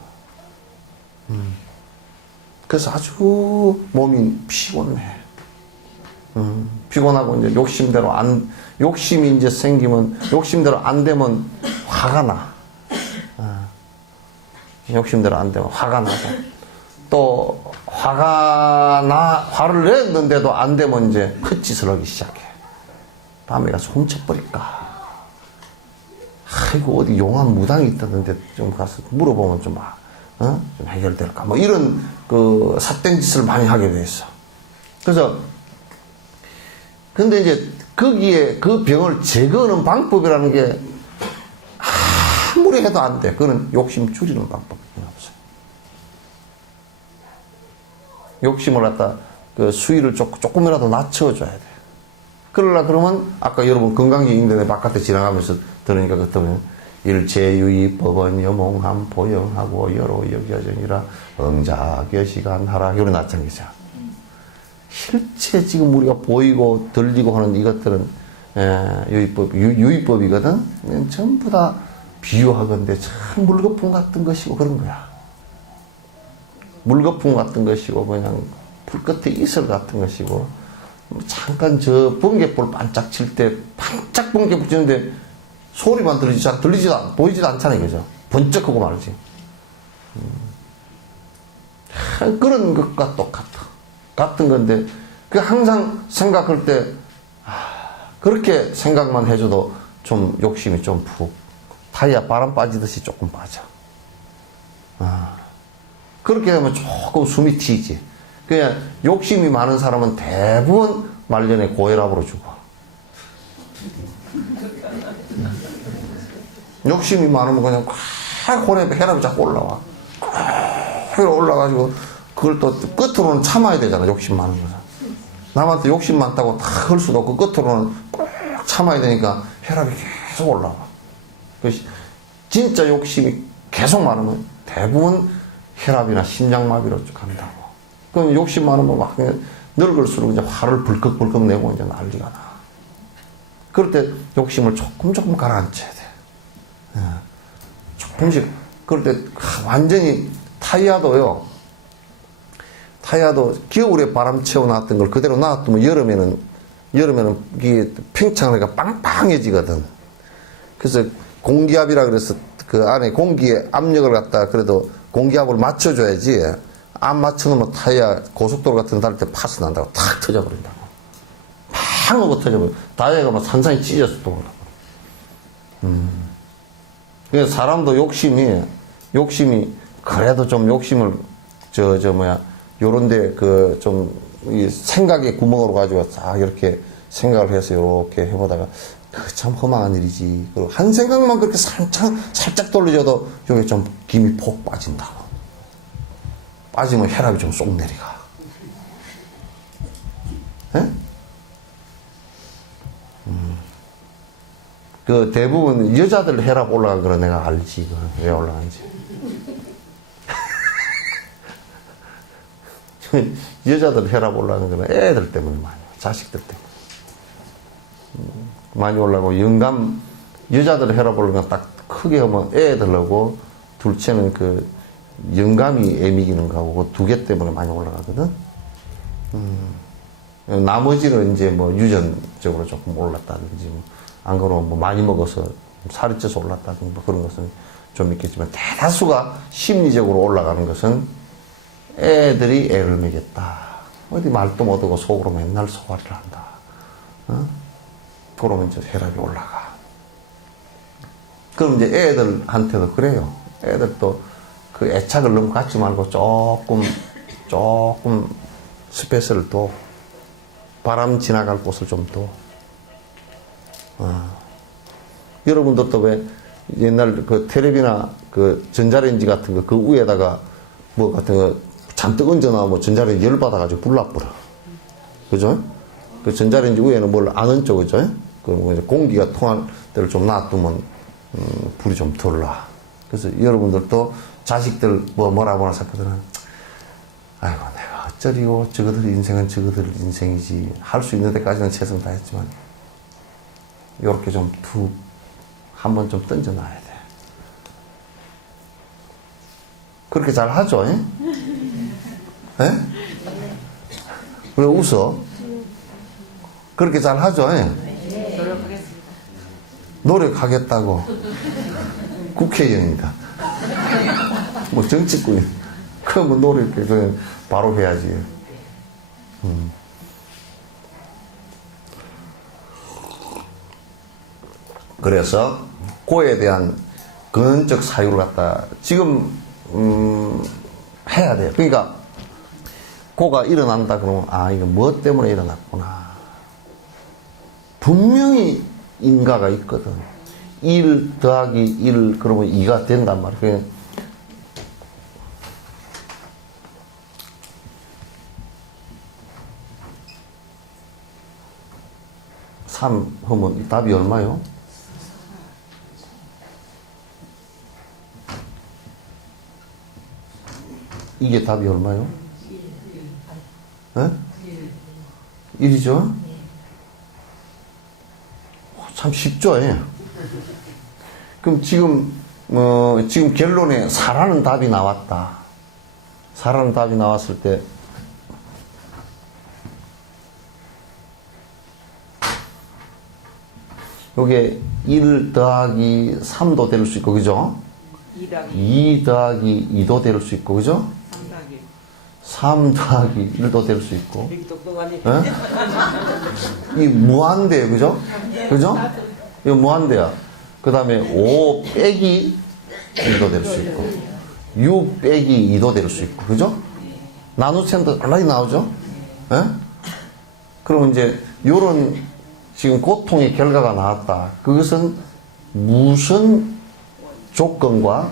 그래서 아주 몸이 피곤해. 피곤하고 이제 욕심이 이제 생기면 욕심대로 안 되면 화가 나. 욕심대로 안 되면 화가 나고 또 화를 냈는데도 안 되면 이제 헛짓을 하기 시작해. 밤에 가서 훔쳐버릴까. 아이고 어디 용한 무당이 있다던데 좀 가서 물어보면 좀 해결될까. 뭐 이런 삿된 짓을 많이 하게 돼 있어. 그래서 근데 이제 거기에 그 병을 제거하는 방법이라는 게 아무리 해도 안 돼. 그거는 욕심 줄이는 방법밖에 없어요. 욕심을 갖다 수위를 조금이라도 낮춰줘야 돼. 그러려 그러면 아까 여러분 건강지 인근에 바깥에 지나가면서 들으니까 그때는 일체유의법은 여몽함 보영하고 여로 여겨져니라 응자겨시간하라 요래 놨잖아요. 그죠? 실제 지금 우리가 보이고 들리고 하는 이것들은 유의법이거든. 전부 다 비유하건대 참 물거품 같은 것이고 그런 거야. 물거품 같은 것이고 그냥 불 끝에 이슬 같은 것이고 잠깐 저 번개불 반짝 칠 때 반짝 번개불 치는데 소리만 들리지도 보이지도 않잖아요. 그죠? 번쩍하고 말이지. 그런 것과 똑같아. 같은 건데 그 항상 생각할 때 그렇게 생각만 해줘도 좀 욕심이 좀 푹 타이야 바람 빠지듯이 조금 빠져. 그렇게 되면 조금 숨이 튀지. 그냥 욕심이 많은 사람은 대부분 말년에 고혈압으로 죽어. 욕심이 많으면 그냥 꽉 혈압이 자꾸 올라와. 꽉 올라가지고 그걸 또 끝으로는 참아야 되잖아. 욕심 많은 거는. 남한테 욕심 많다고 다 할 수도 없고 끝으로는 꼭 참아야 되니까 혈압이 계속 올라와. 진짜 욕심이 계속 많으면 대부분 혈압이나 심장마비로 간다고. 그럼 욕심 많으면 막 늙을수록 이제 화를 불컥불컥 내고 이제 난리가 나. 그럴 때 욕심을 조금 가라앉혀야 돼. 조금씩. 그럴 때 완전히 타이야도 겨울에 바람 채워놨던 걸 그대로 놔두면 여름에는 이게 팽창하니까 빵빵해지거든. 그래서 공기압이라 그래서 그 안에 공기의 압력을 갖다 그래도 공기압을 맞춰줘야지. 안 맞춰놓으면 타이야 고속도로 같은 데 달릴 때 파스 난다고 탁 터져버린다고. 팡 하고 터져버려. 타이야가 막 산산이 찢어서 또 올라가. 그래서 사람도 욕심이 그래도 좀 욕심을 요런데 이 생각의 구멍으로 가지고 딱 이렇게 생각을 해서 이렇게 해보다가 참 허망한 일이지. 그리고 한 생각만 그렇게 살짝 돌려줘도 여기 좀 김이 폭 빠진다고. 빠지면 혈압이 좀 쏙 내려가. 예? 그 대부분 여자들 혈압 올라간 거는 내가 알지. 왜 올라가는지. 여자들 혈압 올라가는 거는 애들 때문에 많이 와요. 자식들 때문에. 많이 올라가고, 여자들 혈압 올라가는 건 딱 크게 하면 애들하고, 둘째는 그, 영감이 애미기는 거하고, 그 두 개 때문에 많이 올라가거든. 나머지는 이제 뭐 유전적으로 조금 올랐다든지, 안 그러면 뭐 많이 먹어서 살이 쪄서 올랐다든지, 뭐 그런 것은 좀 있겠지만, 대다수가 심리적으로 올라가는 것은 애들이 애를 먹였다. 어디 말도 못하고 속으로 맨날 소화를 한다. 그러면 이제 혈압이 올라가. 그럼 이제 애들한테도 그래요. 애들도 그 애착을 너무 갖지 말고 조금 스페이스를 둬. 바람 지나갈 곳을 좀 둬. 여러분들도 왜 옛날 그 텔레비나 그 전자레인지 같은 거 그 위에다가 뭐 같은 거 잔뜩 얹어놔면 전자레인지 열받아가지고 불 나버려. 그죠? 그 전자레인지 위에는 뭘 안 얹죠. 그죠? 그리고 이제 공기가 통할 때를 좀 놔두면, 불이 좀 덜 나. 그래서 여러분들도 자식들 뭐라 생각하거든. 아이고, 내가 어쩌리고, 저거들 인생은 저거들 인생이지. 할 수 있는 데까지는 최선 다했지만, 요렇게 좀 한번 좀 던져놔야 돼. 그렇게 잘 하죠? 예? 예? 왜 웃어? 그렇게 잘 하죠? 예? 노력하겠습니다. 노력하겠다고. 국회의원이다. 뭐 정치꾼이. 그러면 노력해. 그냥 바로 해야지. 그래서 고에 대한 근원적 사유를 갖다 지금 해야 돼요. 그러니까 고가 일어난다 그러면 이거 뭐 때문에 일어났구나. 분명히 인과가 있거든. 1 더하기 1 그러면 2가 된단 말이에요. 3 하면 답이 얼마요? 이게 답이 얼마요? 네? 1이죠? 참 쉽죠? 예. 그럼 지금 지금 결론에 4라는 답이 나왔다. 4라는 답이 나왔을 때 요게 1 더하기 3도 될 수 있고, 그죠? 2 더하기 2도 될 수 있고, 그죠? 3 더하기 1도 될 수 있고. 예? 이 무한대예요, 그죠? 그죠? 이거 무한대야. 그 다음에 5 빼기 1도 될 수 있고, 6 빼기 2도 될 수 있고, 그죠? 나누셈도 얼마나 나오죠? 예? 그럼 이제 요런 지금 고통의 결과가 나왔다. 그것은 무슨 조건과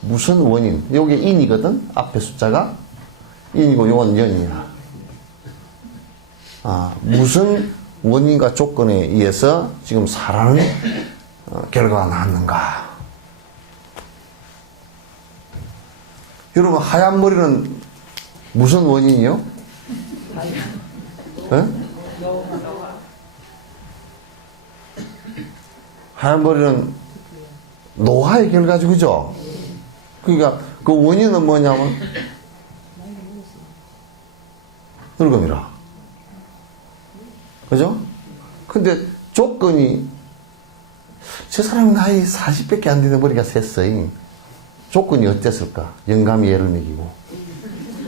무슨 원인. 요게 인이거든. 앞에 숫자가 인이고 요건 연이야. 무슨 원인과 조건에 의해서 지금 4라는 결과가 나왔는가. 여러분, 하얀 머리는 무슨 원인이요? 네? 하얀 머리는 노화의 결과죠, 그죠? 그러니까 그 원인은 뭐냐면 늙음이라. 그죠? 근데 조건이 저 사람 나이 40밖에 안 되는 머리가 샜어요. 조건이 어땠을까? 영감이 애를 먹이고,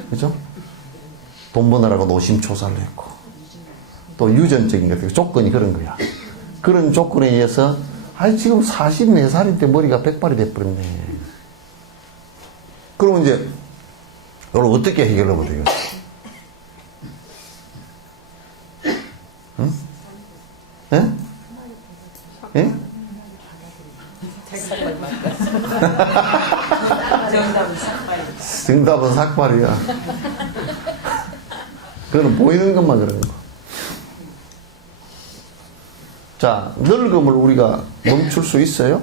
그죠? 돈 버느라고 노심초사를 했고, 또 유전적인 것, 조건이 그런 거야. 그런 조건에 의해서 지금 44살인데 머리가 100발이 돼버렸네. 그러면 이제 이걸 어떻게 해결하면 되겠어? 응? 예? 예? 정답은 삭발이야. 그거는 보이는 것만 그러는 거. 자, 늙음을 우리가 멈출 수 있어요?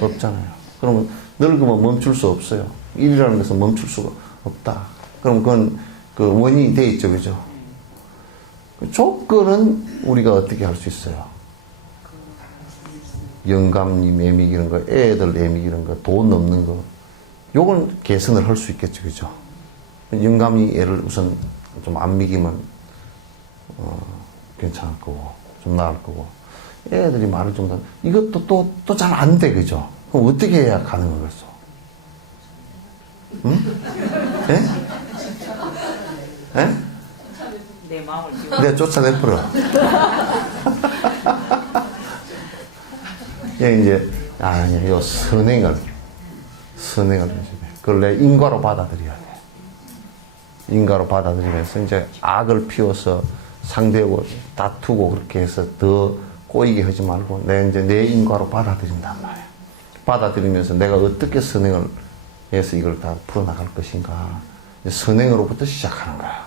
없잖아요. 그러면 늙으면 멈출 수 없어요. 일이라는 것은 멈출 수가 없다. 그럼 그건 그 원인이 돼 있죠, 그죠? 그 조건은 우리가 어떻게 할 수 있어요? 영감님 애 먹이는 거, 애들 애 먹이는 거, 돈 없는 거, 요건 개선을 할 수 있겠죠, 그죠? 영감이 애를 우선 좀 안 먹이면 괜찮을 거고, 좀 나을 거고, 애들이 말을 좀 더, 이것도 또 잘 안 돼, 그죠? 그럼 어떻게 해야 가능하겠어? 응? 예? 예? 내 마음을 내가 쫓아내버려. 여기 이제, 요 선행을 해줘야 돼. 그걸 내 인과로 받아들여야 돼. 인과로 받아들이면서 이제 악을 피워서 상대하고 다투고 그렇게 해서 더 꼬이게 하지 말고 내 인과로 받아들인단 말이야. 받아들이면서 내가 어떻게 선행을 해서 이걸 다 풀어나갈 것인가. 선행으로부터 시작하는 거야.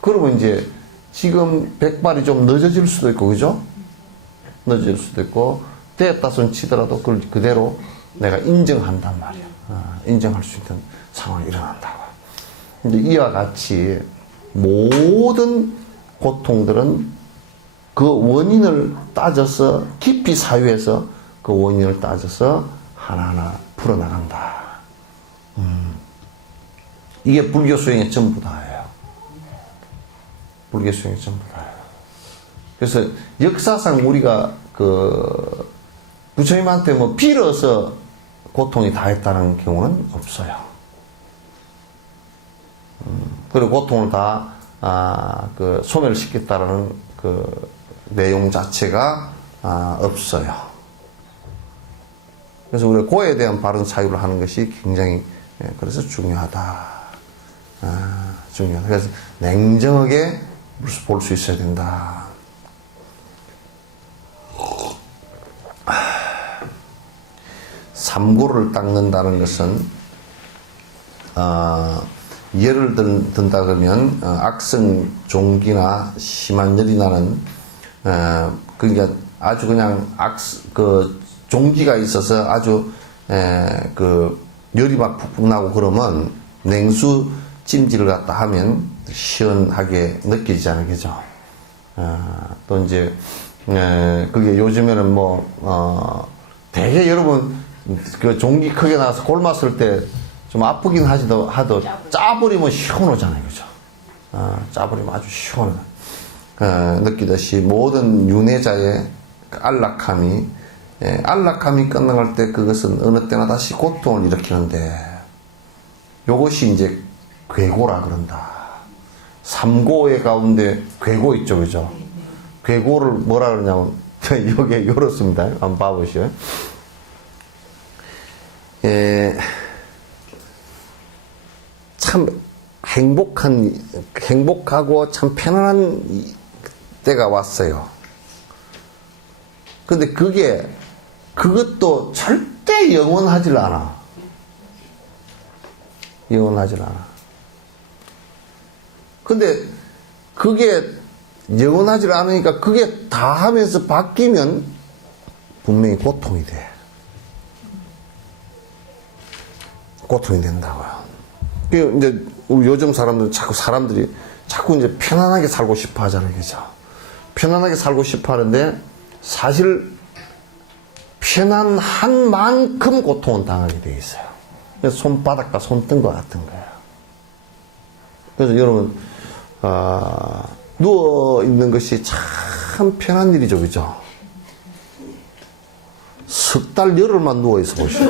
그러면 이제 지금 100발이 좀 늦어질 수도 있고, 그죠? 늦어질 수도 있고, 됐다 손 치더라도 그걸 그대로 내가 인정한단 말이야. 인정할 수 있는 상황이 일어난다고. 근데 이와 같이 모든 고통들은 그 원인을 따져서 깊이 사유해서 그 원인을 따져서 하나하나 풀어나간다. 이게 불교 수행의 전부 다예요. 불교 수행의 전부 다예요. 그래서 역사상 우리가 부처님한테 뭐 빌어서 고통이 다했다는 경우는 없어요. 그리고 고통을 다 소멸시켰다라는 그 내용 자체가 없어요. 그래서 우리가 고에 대한 바른 사유를 하는 것이 굉장히 그래서 중요하다. 중요하다. 그래서 냉정하게 볼 수 있어야 된다. 삼고를 닦는다는 것은 예를 든다 그러면 악성 종기나 심한 열이 나는 그러니까 아주 그냥 그 종기가 있어서 아주 그 열이 막 푹푹 나고 그러면 냉수 찜질을 갖다 하면 시원하게 느껴지잖아요, 그죠? 또 이제 그게 요즘에는 되게 여러분 그 종기 크게 나서 골맞을 때 좀 아프긴 하도 짜버리면 시원하잖아요, 그죠? 짜버리면 아주 시원해. 느끼듯이 모든 윤회자의 안락함이 안락함이 끝나갈 때 그것은 어느 때나 다시 고통을 일으키는데 요것이 이제 괴고라 그런다. 삼고의 가운데 괴고 있죠, 그죠? 괴고를 뭐라 그러냐면 여기에 열었습니다. 한번 봐보시죠. 참 행복하고 참 편안한 때가 왔어요. 근데 그것도 절대 영원하질 않아. 영원하질 않아. 근데 그게 영원하질 않으니까 그게 다 하면서 바뀌면 분명히 고통이 돼. 고통이 된다고요. 이제 우리 요즘 사람들이 자꾸 이제 편안하게 살고 싶어 하잖아요, 그죠? 편안하게 살고 싶어 하는데 사실 편안한 만큼 고통은 당하게 돼 있어요. 그래서 손바닥과 손뜬 것 같은 거예요. 그래서 여러분 누워 있는 것이 참 편한 일이죠, 그죠? 석 달 열흘만 누워 있어 보시오.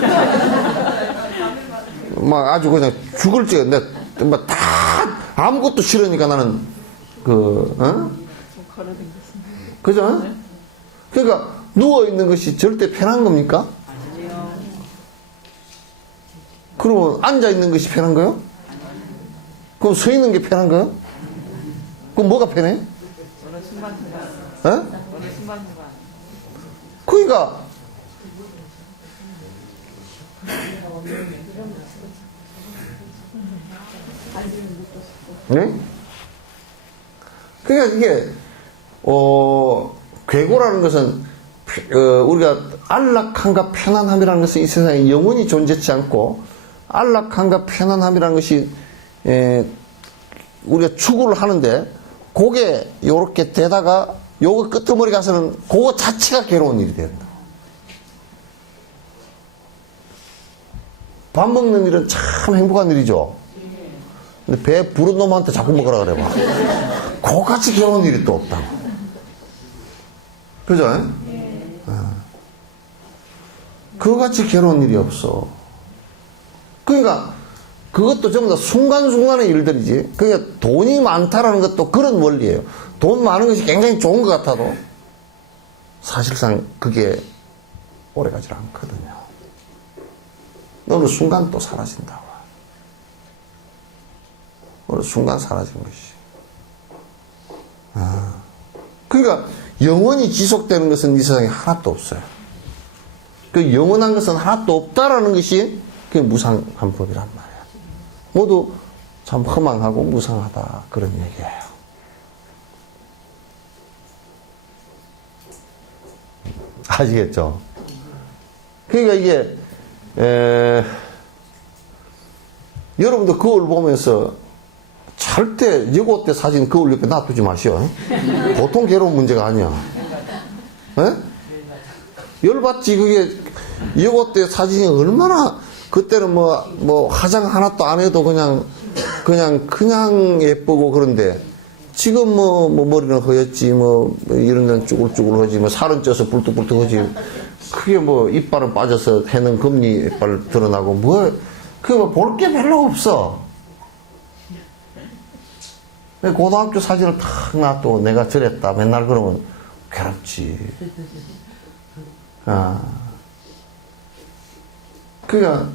막 아주 그냥 죽을 지, 다 아무것도 싫으니까 나는 그죠? 그러니까 누워 있는 것이 절대 편한 겁니까? 그러면 앉아 있는 것이 편한 거요? 그럼 서 있는 게 편한 거요? 그럼 뭐가 편해? 어느 순간순간. 어느 순간순간. 그러니까 네? 그러니까 이게 괴고라는 것은 우리가 안락함과 편안함이라는 것은 이 세상에 영원히 존재치 않고 안락함과 편안함이라는 것이 우리가 추구를 하는데 그게 요렇게 되다가 요거 끄트머리 가서는 그거 자체가 괴로운 일이 된다. 밥 먹는 일은 참 행복한 일이죠. 근데 배 부른 놈한테 자꾸 먹으라 그래 봐. 그거같이 괴로운 일이 또 없다고. 그죠? 그거같이 괴로운 일이 없어. 그러니까 그것도 전부 다 순간순간의 일들이지. 그러니까 돈이 많다라는 것도 그런 원리예요. 돈 많은 것이 굉장히 좋은 것 같아도 사실상 그게 오래가지 않거든요. 어느 순간 또 사라진다고. 어느 순간 사라진 것이. 그러니까 영원히 지속되는 것은 이 세상에 하나도 없어요. 그 영원한 것은 하나도 없다라는 것이 그게 무상한 법이란 말이에요. 모두 참 허망하고 무상하다 그런 얘기예요. 아시겠죠? 그러니까 이게 여러분도 거울 보면서 절대 여고 때 사진 거울 옆에 놔두지 마시오. 보통 괴로운 문제가 아니야. 에? 열받지. 그게 여고 때 사진이 얼마나 그때는 뭐 화장 하나도 안 해도 그냥 예쁘고 그런데 지금 뭐 머리는 허였지 이런 데는 쭈글쭈글하지 살은 쪄서 불뚝불뚝하지. 그게 이빨은 빠져서 해는 금리 이빨 드러나고 그거 볼 게 별로 없어. 고등학교 사진을 탁 놔두고 내가 저랬다 맨날 그러면 괴롭지. 그러니까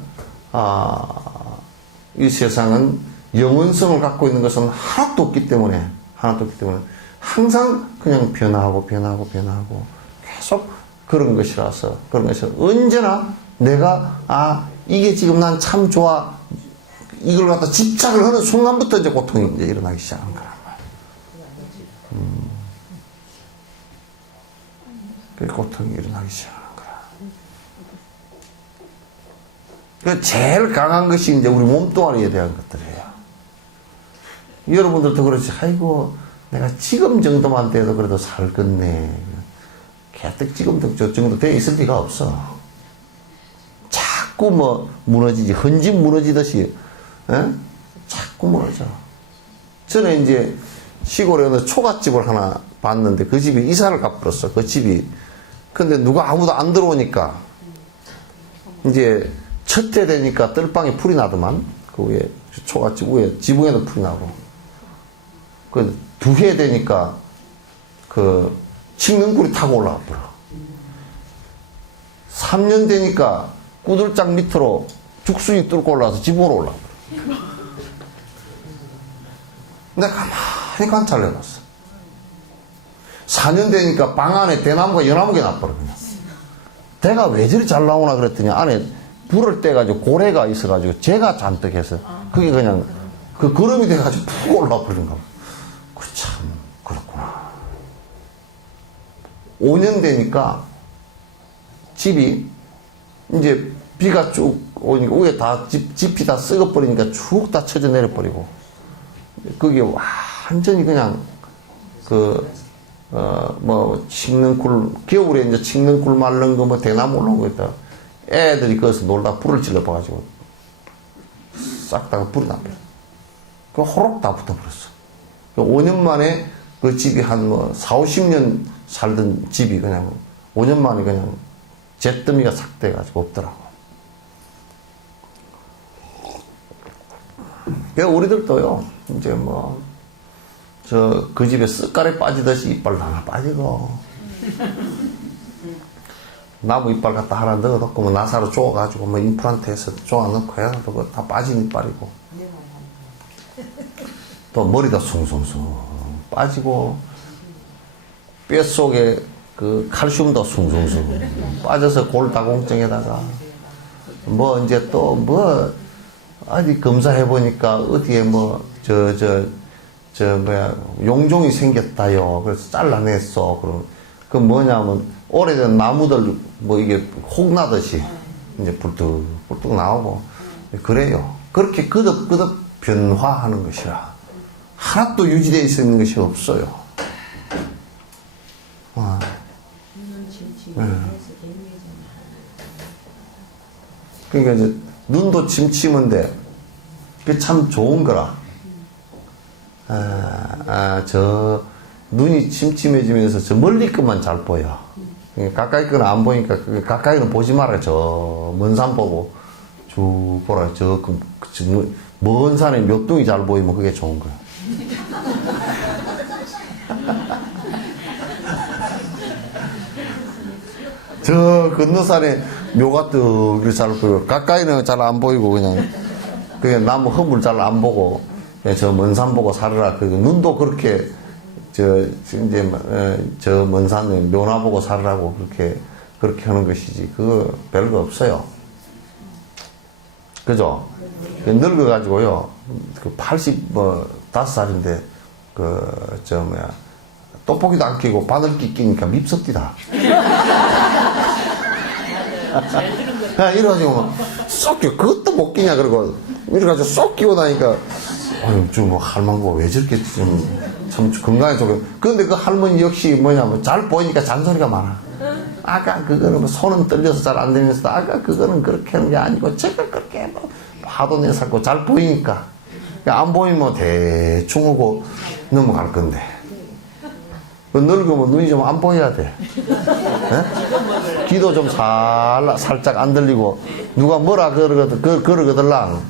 이 세상은 영원성을 갖고 있는 것은 하나도 없기 때문에 항상 그냥 변화하고 계속 그런 것이라서 언제나 내가 이게 지금 난 참 좋아 이걸 갖다 집착을 하는 순간부터 이제 고통이 이제 일어나기 시작하는 거란 말이에요. 그 고통이 일어나기 시작하는 거라. 그 제일 강한 것이 이제 우리 몸뚱아리에 대한 것들이에요. 여러분들도 그렇지. 아이고, 내가 지금 정도만 돼도 그래도 살겠네. 개떡 지금 저 정도 돼 있을 리가 없어. 자꾸 뭐 무너지지. 헌집 무너지듯이, 에? 자꾸 무너져. 저는 이제 시골에 어느 초가집을 하나 봤는데 그 집이 이사를 가버렸어. 그 집이. 근데 누가 아무도 안 들어오니까 이제 첫째 되니까 뜰방에 풀이 나더만. 그 위에, 초가집 위에, 지붕에도 풀이 나고. 그 두 해 되니까 그 칡능굴이 타고 올라가 버려. 3년 되니까 구들장 밑으로 죽순이 뚫고 올라와서 지붕으로 올라가 버려. 내가 가만히 관찰을 해봤어. 4년 되니까 방 안에 대나무가 연나무가 나버려. 그냥. 대가 왜 저리 잘 나오나 그랬더니 안에 불을 떼가지고 고래가 있어가지고 재가 잔뜩 해서 그게 그냥 그 거름이 돼가지고 푹 올라와 버린가 봐. 참 그렇구나. 5년 되니까 집이 이제 비가 쭉 오니까 위에 다 집이 다 썩어버리니까 쭉 다 쳐져 내려버리고 그게 완전히 그냥 뭐 칡능굴 겨울에 이제 칡능굴 말른 거 뭐 대나무 올라온 거 있다. 애들이 거기서 놀다 불을 질러봐가지고 싹 다 불이 나버려. 그 호록 다 붙어버렸어. 5년 만에 그 집이 한 뭐 4, 50년 살던 집이 그냥 5년 만에 그냥 잿더미가 싹 돼가지고 없더라고. 그러니까 우리들도요, 이제 뭐, 그 집에 쓱가래 빠지듯이 이빨 하나 빠지고, 나무 이빨 갖다 하나 넣어놓고, 뭐 나사로 쪼아가지고, 뭐 임플란트에서 쪼아넣고 해서 그거 다 빠진 이빨이고, 또 머리도 숭숭숭 빠지고, 뼛속에 그 칼슘도 숭숭숭 빠져서 골다공증에다가, 뭐 이제 또 뭐, 어디 검사해보니까 어디에 뭐, 용종이 생겼다요. 그래서 잘라냈어. 그럼, 그 뭐냐면, 오래된 나무들, 뭐 이게 혹 나듯이, 이제 불뚝불뚝 나오고, 그래요. 그렇게 끄덕끄덕 변화하는 것이라. 하나도 유지되어 있는 것이 없어요. 그러니까 이제, 눈도 침침한데, 그게 참 좋은 거라. 눈이 침침해지면서 저 멀리 것만 잘 보여. 그러니까 가까이 거는 안 보니까, 가까이는 보지 마라. 저 먼 산 보고 쭉 보라. 먼 산에 묘둥이 잘 보이면 그게 좋은 거야. 저 건너산에 묘가 뚝 잘 보이고, 가까이는 잘 안 보이고, 그냥 나무 허물 잘 안 보고, 저 먼 산 보고 살아라. 눈도 그렇게, 저 먼 산에 묘나 보고 살아라고 그렇게 하는 것이지. 그거 별거 없어요. 그죠? 늙어가지고요, 85살인데, 떡볶이도 안 끼고 바늘끼 끼니까 밉석디다. 이래가지고 쏙 끼고 그것도 못 끼냐 그러고 이래가지고 쏙 끼고 나니까 아유 뭐 할망구가 왜 저렇게 참 건강에 좋게. 근데 그 할머니 역시 뭐냐면 잘 보이니까 잔소리가 많아. 아까 그거는 뭐 손은 떨려서 잘 안 되면서 아까 그거는 그렇게 하는 게 아니고 저걸 그렇게 뭐 화도 내살고 잘 보이니까 안 보이면 뭐 대충 하고 넘어갈 건데. 늙으면 눈이 좀 안 보여야 돼. 네? 귀도 좀 살짝 안 들리고, 누가 뭐라 그러거들랑,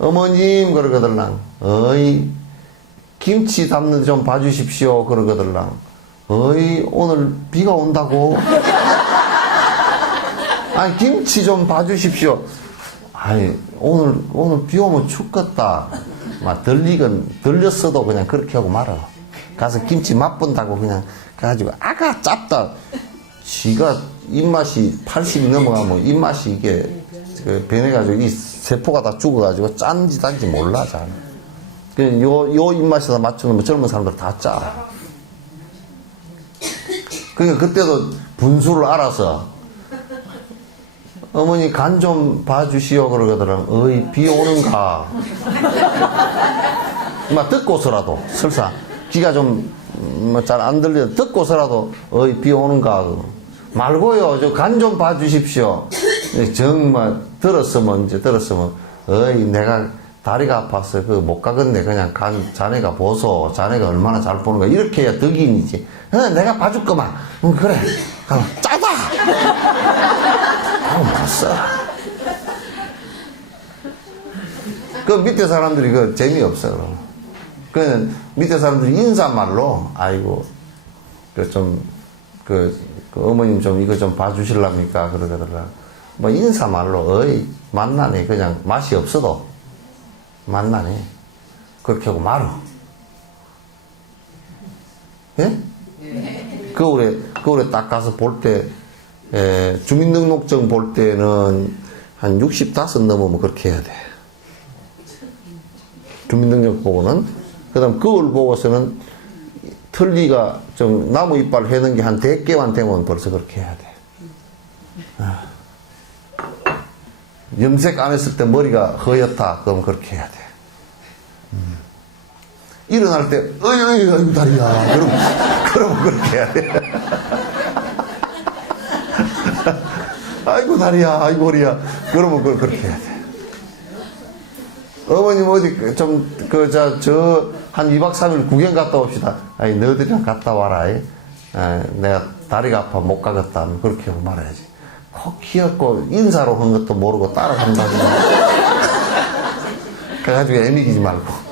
어머님 그러거들랑, 어이, 김치 담는 좀 봐주십시오 그러거들랑, 어이, 오늘 비가 온다고. 아니, 김치 좀 봐주십시오. 아니, 오늘 비 오면 춥겠다. 막 들렸어도 그냥 그렇게 하고 말아. 가서 김치 맛본다고 그냥 가가지고 아가 짭다. 지가 입맛이 80이 넘어가면 입맛이 이게 그 변해가지고 이 세포가 다 죽어가지고 짠지 단지 몰라, 잘. 요 입맛에다 맞추는 젊은 사람들 다 짜. 그러니까 그때도 분수를 알아서 어머니 간 좀 봐주시오 그러거든. 어이 비 오는가. 막 듣고서라도 설사 귀가 좀 잘 안 들려 듣고서라도 어이 비 오는가. 말고요 저 간 좀 봐주십시오. 정말 들었으면 어이 내가 다리가 아파서 그 못 가겠네. 그냥 간 자네가 보소. 자네가 얼마나 잘 보는가. 이렇게 해야 덕인이지. 내가 봐줄 거만. 그래. 짜다. 못 써. 그 밑에 사람들이 그 재미없어. 그 밑에 사람들이 인사말로 아이고 그 어머님 좀 이거 좀 봐주실랍니까 그러더라. 뭐 인사말로 어이 만나네. 그냥 맛이 없어도 만나네. 그렇게 하고 말어. 예? 겨울에 딱 가서 볼 때, 주민등록증 볼 때는 한 65 넘으면 그렇게 해야 돼. 주민등록 보고는. 그 다음 거울 보고서는 털리가 좀 나무 이빨 해는 게 한 100개만 되면 벌써 그렇게 해야 돼. 염색 안 했을 때 머리가 허옇다. 그럼 그렇게 해야 돼. 일어날 때, 어이, 다리야. 그러면 그렇게 해야 돼. 아이고, 다리야. 아이고, 허리야. 그러면 그렇게 해야 돼. 어머님 어디 한 2박 3일 구경 갔다 옵시다. 아이, 너희들이랑 갔다 와라. 내가 다리가 아파 못 가겠다. 그렇게 하고 말해야지. 혹 귀엽고 인사로 한 것도 모르고 따라간다고. 그래가지고 애미기지 말고.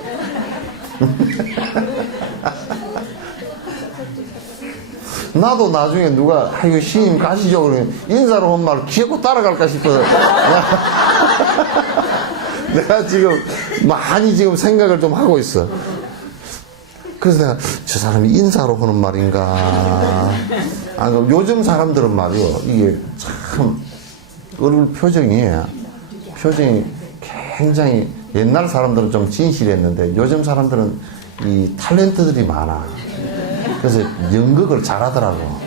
나도 나중에 누가 아이고 신임 가시죠 그러면 인사로 한 말 귀엽고 따라갈까 싶어서 내가 지금 많이 지금 생각을 좀 하고 있어. 그래서 내가 저 사람이 인사로 하는 말인가. 요즘 사람들은 말이요 이게 참 얼굴 표정이 굉장히 옛날 사람들은 좀 진실했는데 요즘 사람들은 이 탤런트들이 많아. 그래서 연극을 잘하더라고.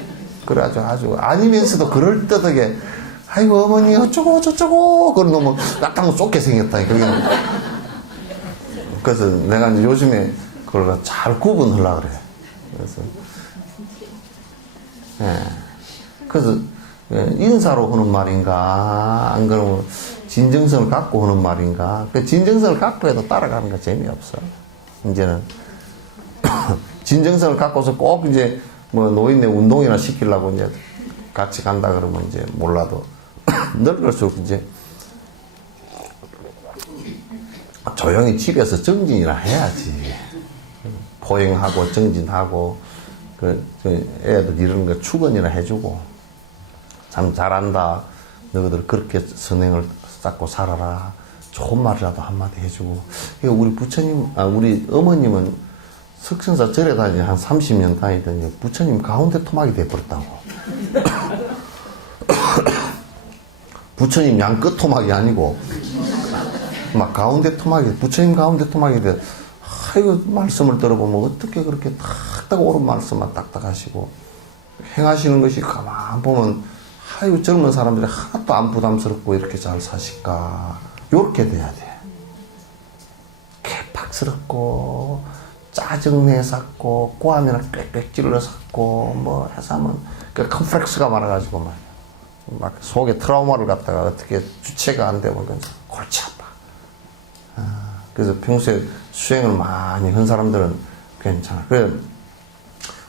그래가지고 아주 아니면서도 그럴듯하게 아이고 어머니 어쩌고 저쩌고 그런 놈은 약간 좁게 생겼다. 그래서 내가 이제 요즘에 그걸 잘 구분하려고 그래. 그래서 인사로 하는 말인가 안 그러면 진정성을 갖고 하는 말인가. 그 진정성을 갖고 해도 따라가는 거 재미없어. 이제는 진정성을 갖고서 꼭 이제 뭐 노인네 운동이나 시키려고 이제 같이 간다 그러면 이제 몰라도 늙을수록 이제 조용히 집에서 정진이나 해야지. 포행하고 정진하고 그 애들 이런 거 축원이나 해주고 참 잘한다. 너희들 그렇게 선행을 쌓고 살아라. 좋은 말이라도 한마디 해주고. 우리 부처님, 우리 어머님은 석천사 절에 한 30년 다니더니 부처님 가운데 토막이 돼버렸다고. 부처님 양 끝 토막이 아니고 막 가운데 토막이, 부처님 가운데 토막이 돼. 아이고 말씀을 들어보면 어떻게 그렇게 딱딱 옳은 말씀만 딱딱 하시고 행하시는 것이 가만 보면 아이고 젊은 사람들이 하나도 안 부담스럽고 이렇게 잘 사실까. 요렇게 돼야 돼. 개팍스럽고 짜증내 샀고 꼬하면 꽥꽥 찔러 샀고 뭐 해서 하면 그 컴플렉스가 많아가지고 막 속에 트라우마를 갖다가 어떻게 주체가 안 되면 골치 아파. 그래서 평소에 수행을 많이 한 사람들은 괜찮아. 그래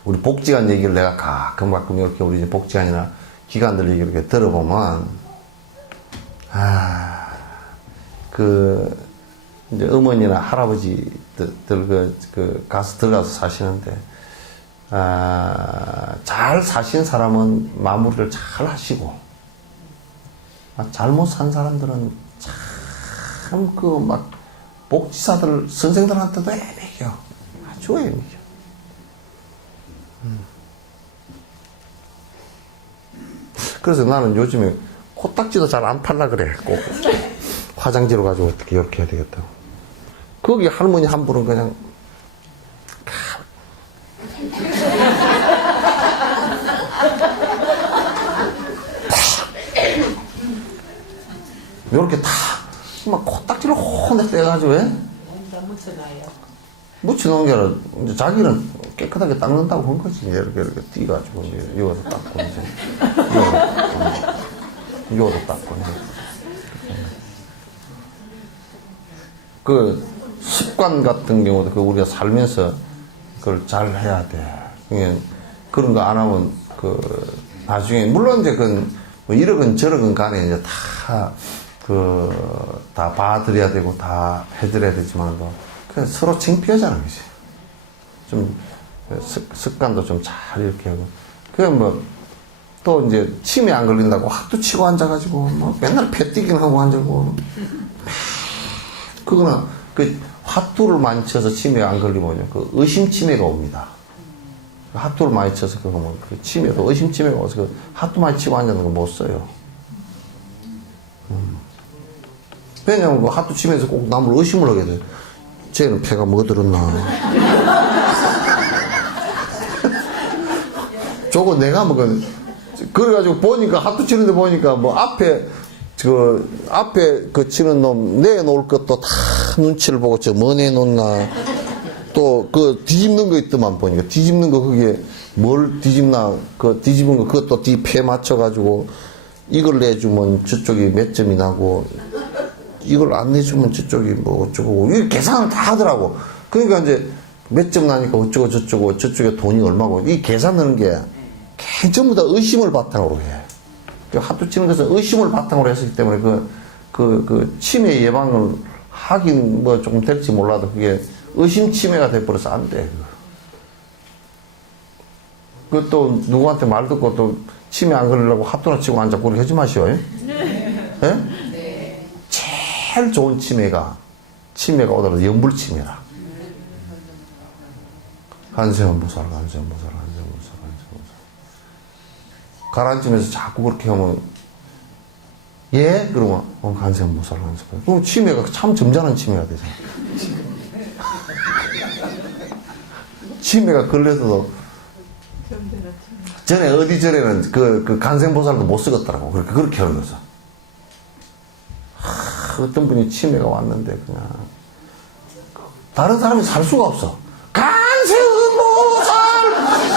우리 복지관 얘기를 내가 가끔 이렇게 우리 복지관이나 기관들 얘기를 이렇게 들어보면 이제 어머니나 할아버지들 가서 들어가서 사시는데 잘 사신 사람은 마무리를 잘 하시고 잘못 산 사람들은 참 복지사들 선생들한테도 애매겨. 아주 애매겨. 그래서 나는 요즘에 코딱지도 잘 안 팔라 그래. 꼭 화장지로 가지고 어떻게 이렇게 해야 되겠다고. 거기 할머니 한 분은 그냥 이렇게 다 막 코딱지를 혼자 떼가지고 해? 묻혀놓은 게 아니라 이제 자기는 깨끗하게 닦는다고 한 거지. 이렇게 띄가지고 이제 이어서 닦고 이제 이어서 닦고 이제. 그 습관 같은 경우도 그 우리가 살면서 그걸 잘 해야 돼. 그러니까 그런 거 안 하면 그 나중에 물론 이제 그 뭐 이러건 저러건 간에 이제 다 봐드려야 되고 다 해드려야 되지만도 그냥 서로 창피하잖아, 그지? 좀 습관도 좀 잘 이렇게 하고. 그냥 뭐 또 이제 치매 안 걸린다고 학도 치고 앉아가지고 뭐 맨날 패뛰기는 하고 앉아고. 그거는 그 화투를 많이 쳐서 치매가 안 걸리면요, 그 의심 치매가 옵니다. 화투를 많이 쳐서 그거 뭐 그 치매도 의심 치매가 와서 그 화투 많이 치고 앉는 거 못 써요. 왜냐면 그 화투 치면서 꼭 남을 의심을 하게 돼. 쟤는 패가 뭐 들었나. 저거 내가 뭐 그래가지고 보니까 화투 치는데 보니까 뭐 앞에 그 치는 놈 내놓을 것도 다 눈치를 보고 저 뭐 내놓나. 또 그 뒤집는 거 있더만 보니까 뒤집는 거 그게 뭘 뒤집나 그 뒤집은 거 그것도 뒤패 맞춰가지고 이걸 내주면 저쪽이 몇 점이 나고 이걸 안 내주면 저쪽이 뭐 어쩌고 이 계산을 다 하더라고. 그러니까 이제 몇 점 나니까 어쩌고 저쩌고 저쪽에 돈이 얼마고 이 계산하는 게 전부 다 의심을 바탕으로 해. 그 하도 치는 것은 의심을 바탕으로 했기 때문에 그 치매 예방을 하긴 뭐 조금 될지 몰라도 그게 의심 치매가 돼버려서 안 돼. 그것도 누구한테 말 듣고 또 치매 안 걸리려고 핫도나 치고 앉아 그렇게 하지 마시오. 네. 네? 제일 좋은 치매가 오더라도 연불치매라. 간세음보살. 가라앉으면서 자꾸 그렇게 하면 예? 그러면 간세음보살. 그럼 치매가 참 점잖은 치매가 되잖아. 치매가 걸려서도 전에 어디 전에는 그 간생보살도 못 쓰겠더라고. 그렇게 하는 거죠. 어떤 분이 치매가 왔는데 그냥 다른 사람이 살 수가 없어.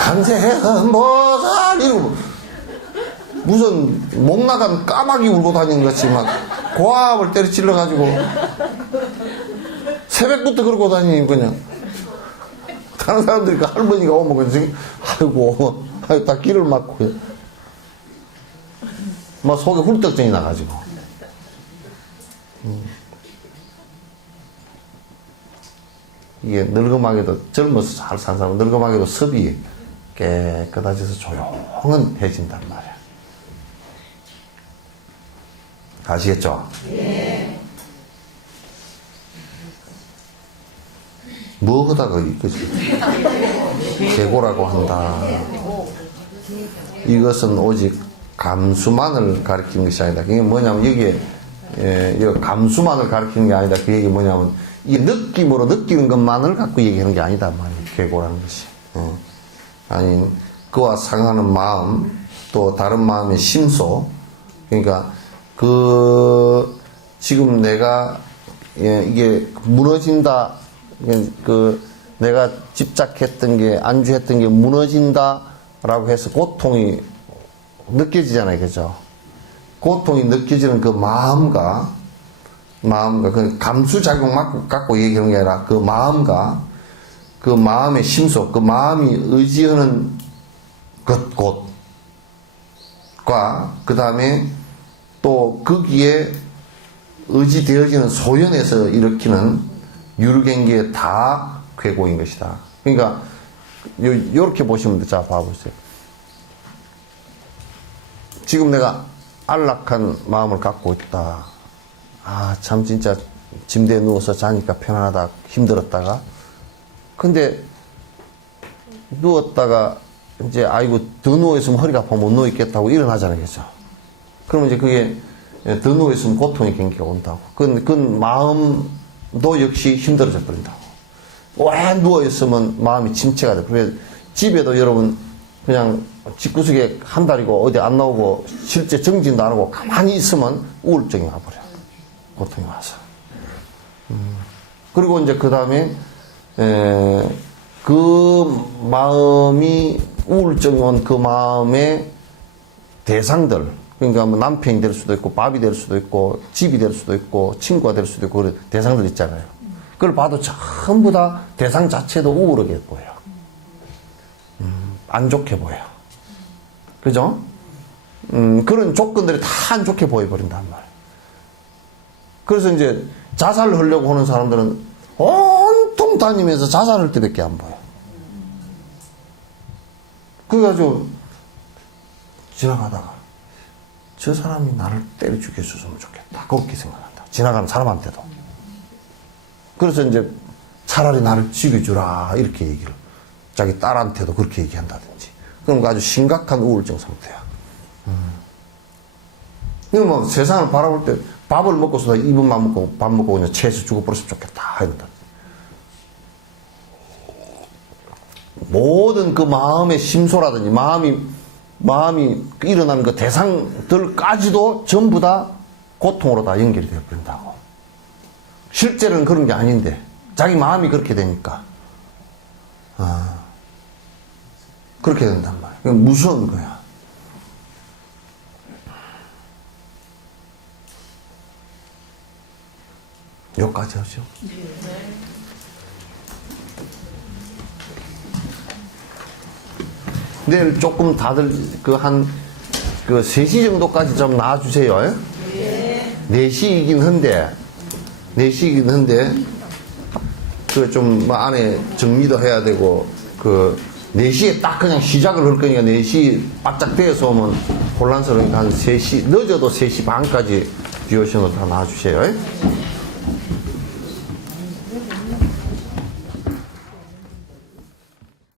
간생보살 이러고 무슨 목 나간 까마귀 울고 다니는 것 같이 막 고압을 때려찔러 가지고 새벽부터 그러고 다니니 그냥. 다른 사람들이 그 할머니가 오면 그냥 아이고 다 길을 막고 막 속에 훌떡증이 나가지고 이게 늙음하게도 젊어서 잘 산 사람은 늙음하게도 섭이 깨끗해져서 조용해진단 말이야. 아시겠죠? 네. 뭐 하다가 이거지. 계고라고 한다. 이것은 오직 감수만을 가리키는 것이 아니다. 그게 뭐냐면 여기에 감수만을 가리키는 게 아니다. 그 얘기 뭐냐면 이 느낌으로 느끼는 것만을 갖고 얘기하는 게 아니다 말이에요. 계고라는 것이. 아니 그와 상하는 마음 또 다른 마음의 심소. 그러니까 지금 내가 이게 무너진다. 내가 집착했던 게, 안주했던 게 무너진다라고 해서 고통이 느껴지잖아요. 그죠? 고통이 느껴지는 그 마음과 그 감수작용 갖고 얘기하는 게 아니라 그 마음과 그 마음의 심소, 그 마음이 의지하는 곳과 그 다음에 또 거기에 의지되어지는 소연에서 일으키는 유르갱기에 다 괴고인 것이다. 그러니까 요렇게 보시면 돼. 자, 봐보세요. 지금 내가 안락한 마음을 갖고 있다. 아, 참 진짜 침대에 누워서 자니까 편안하다. 힘들었다가 근데 누웠다가 이제 아이고 더 누워있으면 허리가 아파 못 누워있겠다고 일어나잖아요. 그죠? 그러면 이제 그게 더 누워있으면 고통이 굉장히 온다고. 그 마음도 역시 힘들어져 버린다고. 오래 누워있으면 마음이 침체가 돼. 그래서 집에도 여러분 그냥 집구석에 한 달이고 어디 안 나오고 실제 정진도 안 하고 가만히 있으면 우울증이 와버려. 고통이 와서. 그리고 이제 그 다음에 그 마음이 우울증이 온 그 마음의 대상들, 그러니까 뭐 남편이 될 수도 있고 밥이 될 수도 있고 집이 될 수도 있고 친구가 될 수도 있고 그런 대상들 있잖아요. 그걸 봐도 전부 다 대상 자체도 우울하게 보여. 안 좋게 보여. 그죠? 그런 조건들이 다 안 좋게 보여버린단 말이에요. 그래서 이제 자살을 하려고 하는 사람들은 온통 다니면서 자살할 때밖에 안 보여. 그래가지고 지나가다가 저 사람이 나를 때려 죽였으면 좋겠다. 그렇게 생각한다. 지나가는 사람한테도. 그래서 이제 차라리 나를 죽여주라 이렇게 얘기를 자기 딸한테도 그렇게 얘기한다든지. 그럼 아주 심각한 우울증 상태야. 그럼 뭐 세상을 바라볼 때 밥을 먹고서도 2분만 먹고 밥 먹고 그냥 체해서 죽어버렸으면 좋겠다 이런다. 모든 그 마음의 심소라든지 마음이 일어나는 그 대상들까지도 전부 다 고통으로 다 연결이 되어 버린다고. 실제로는 그런 게 아닌데 자기 마음이 그렇게 되니까 그렇게 된단 말이야. 그건 무서운 거야. 여기까지 하죠. 내일 조금 다들 한 3시 정도까지 좀 나와주세요. 네. 4시이긴 한데, 좀 안에 정리도 해야 되고, 4시에 딱 그냥 시작을 할 거니까 4시 바짝 되어서 오면 혼란스러우니까 한 3시, 늦어도 3시 반까지 듀오션으로 다 나와주세요.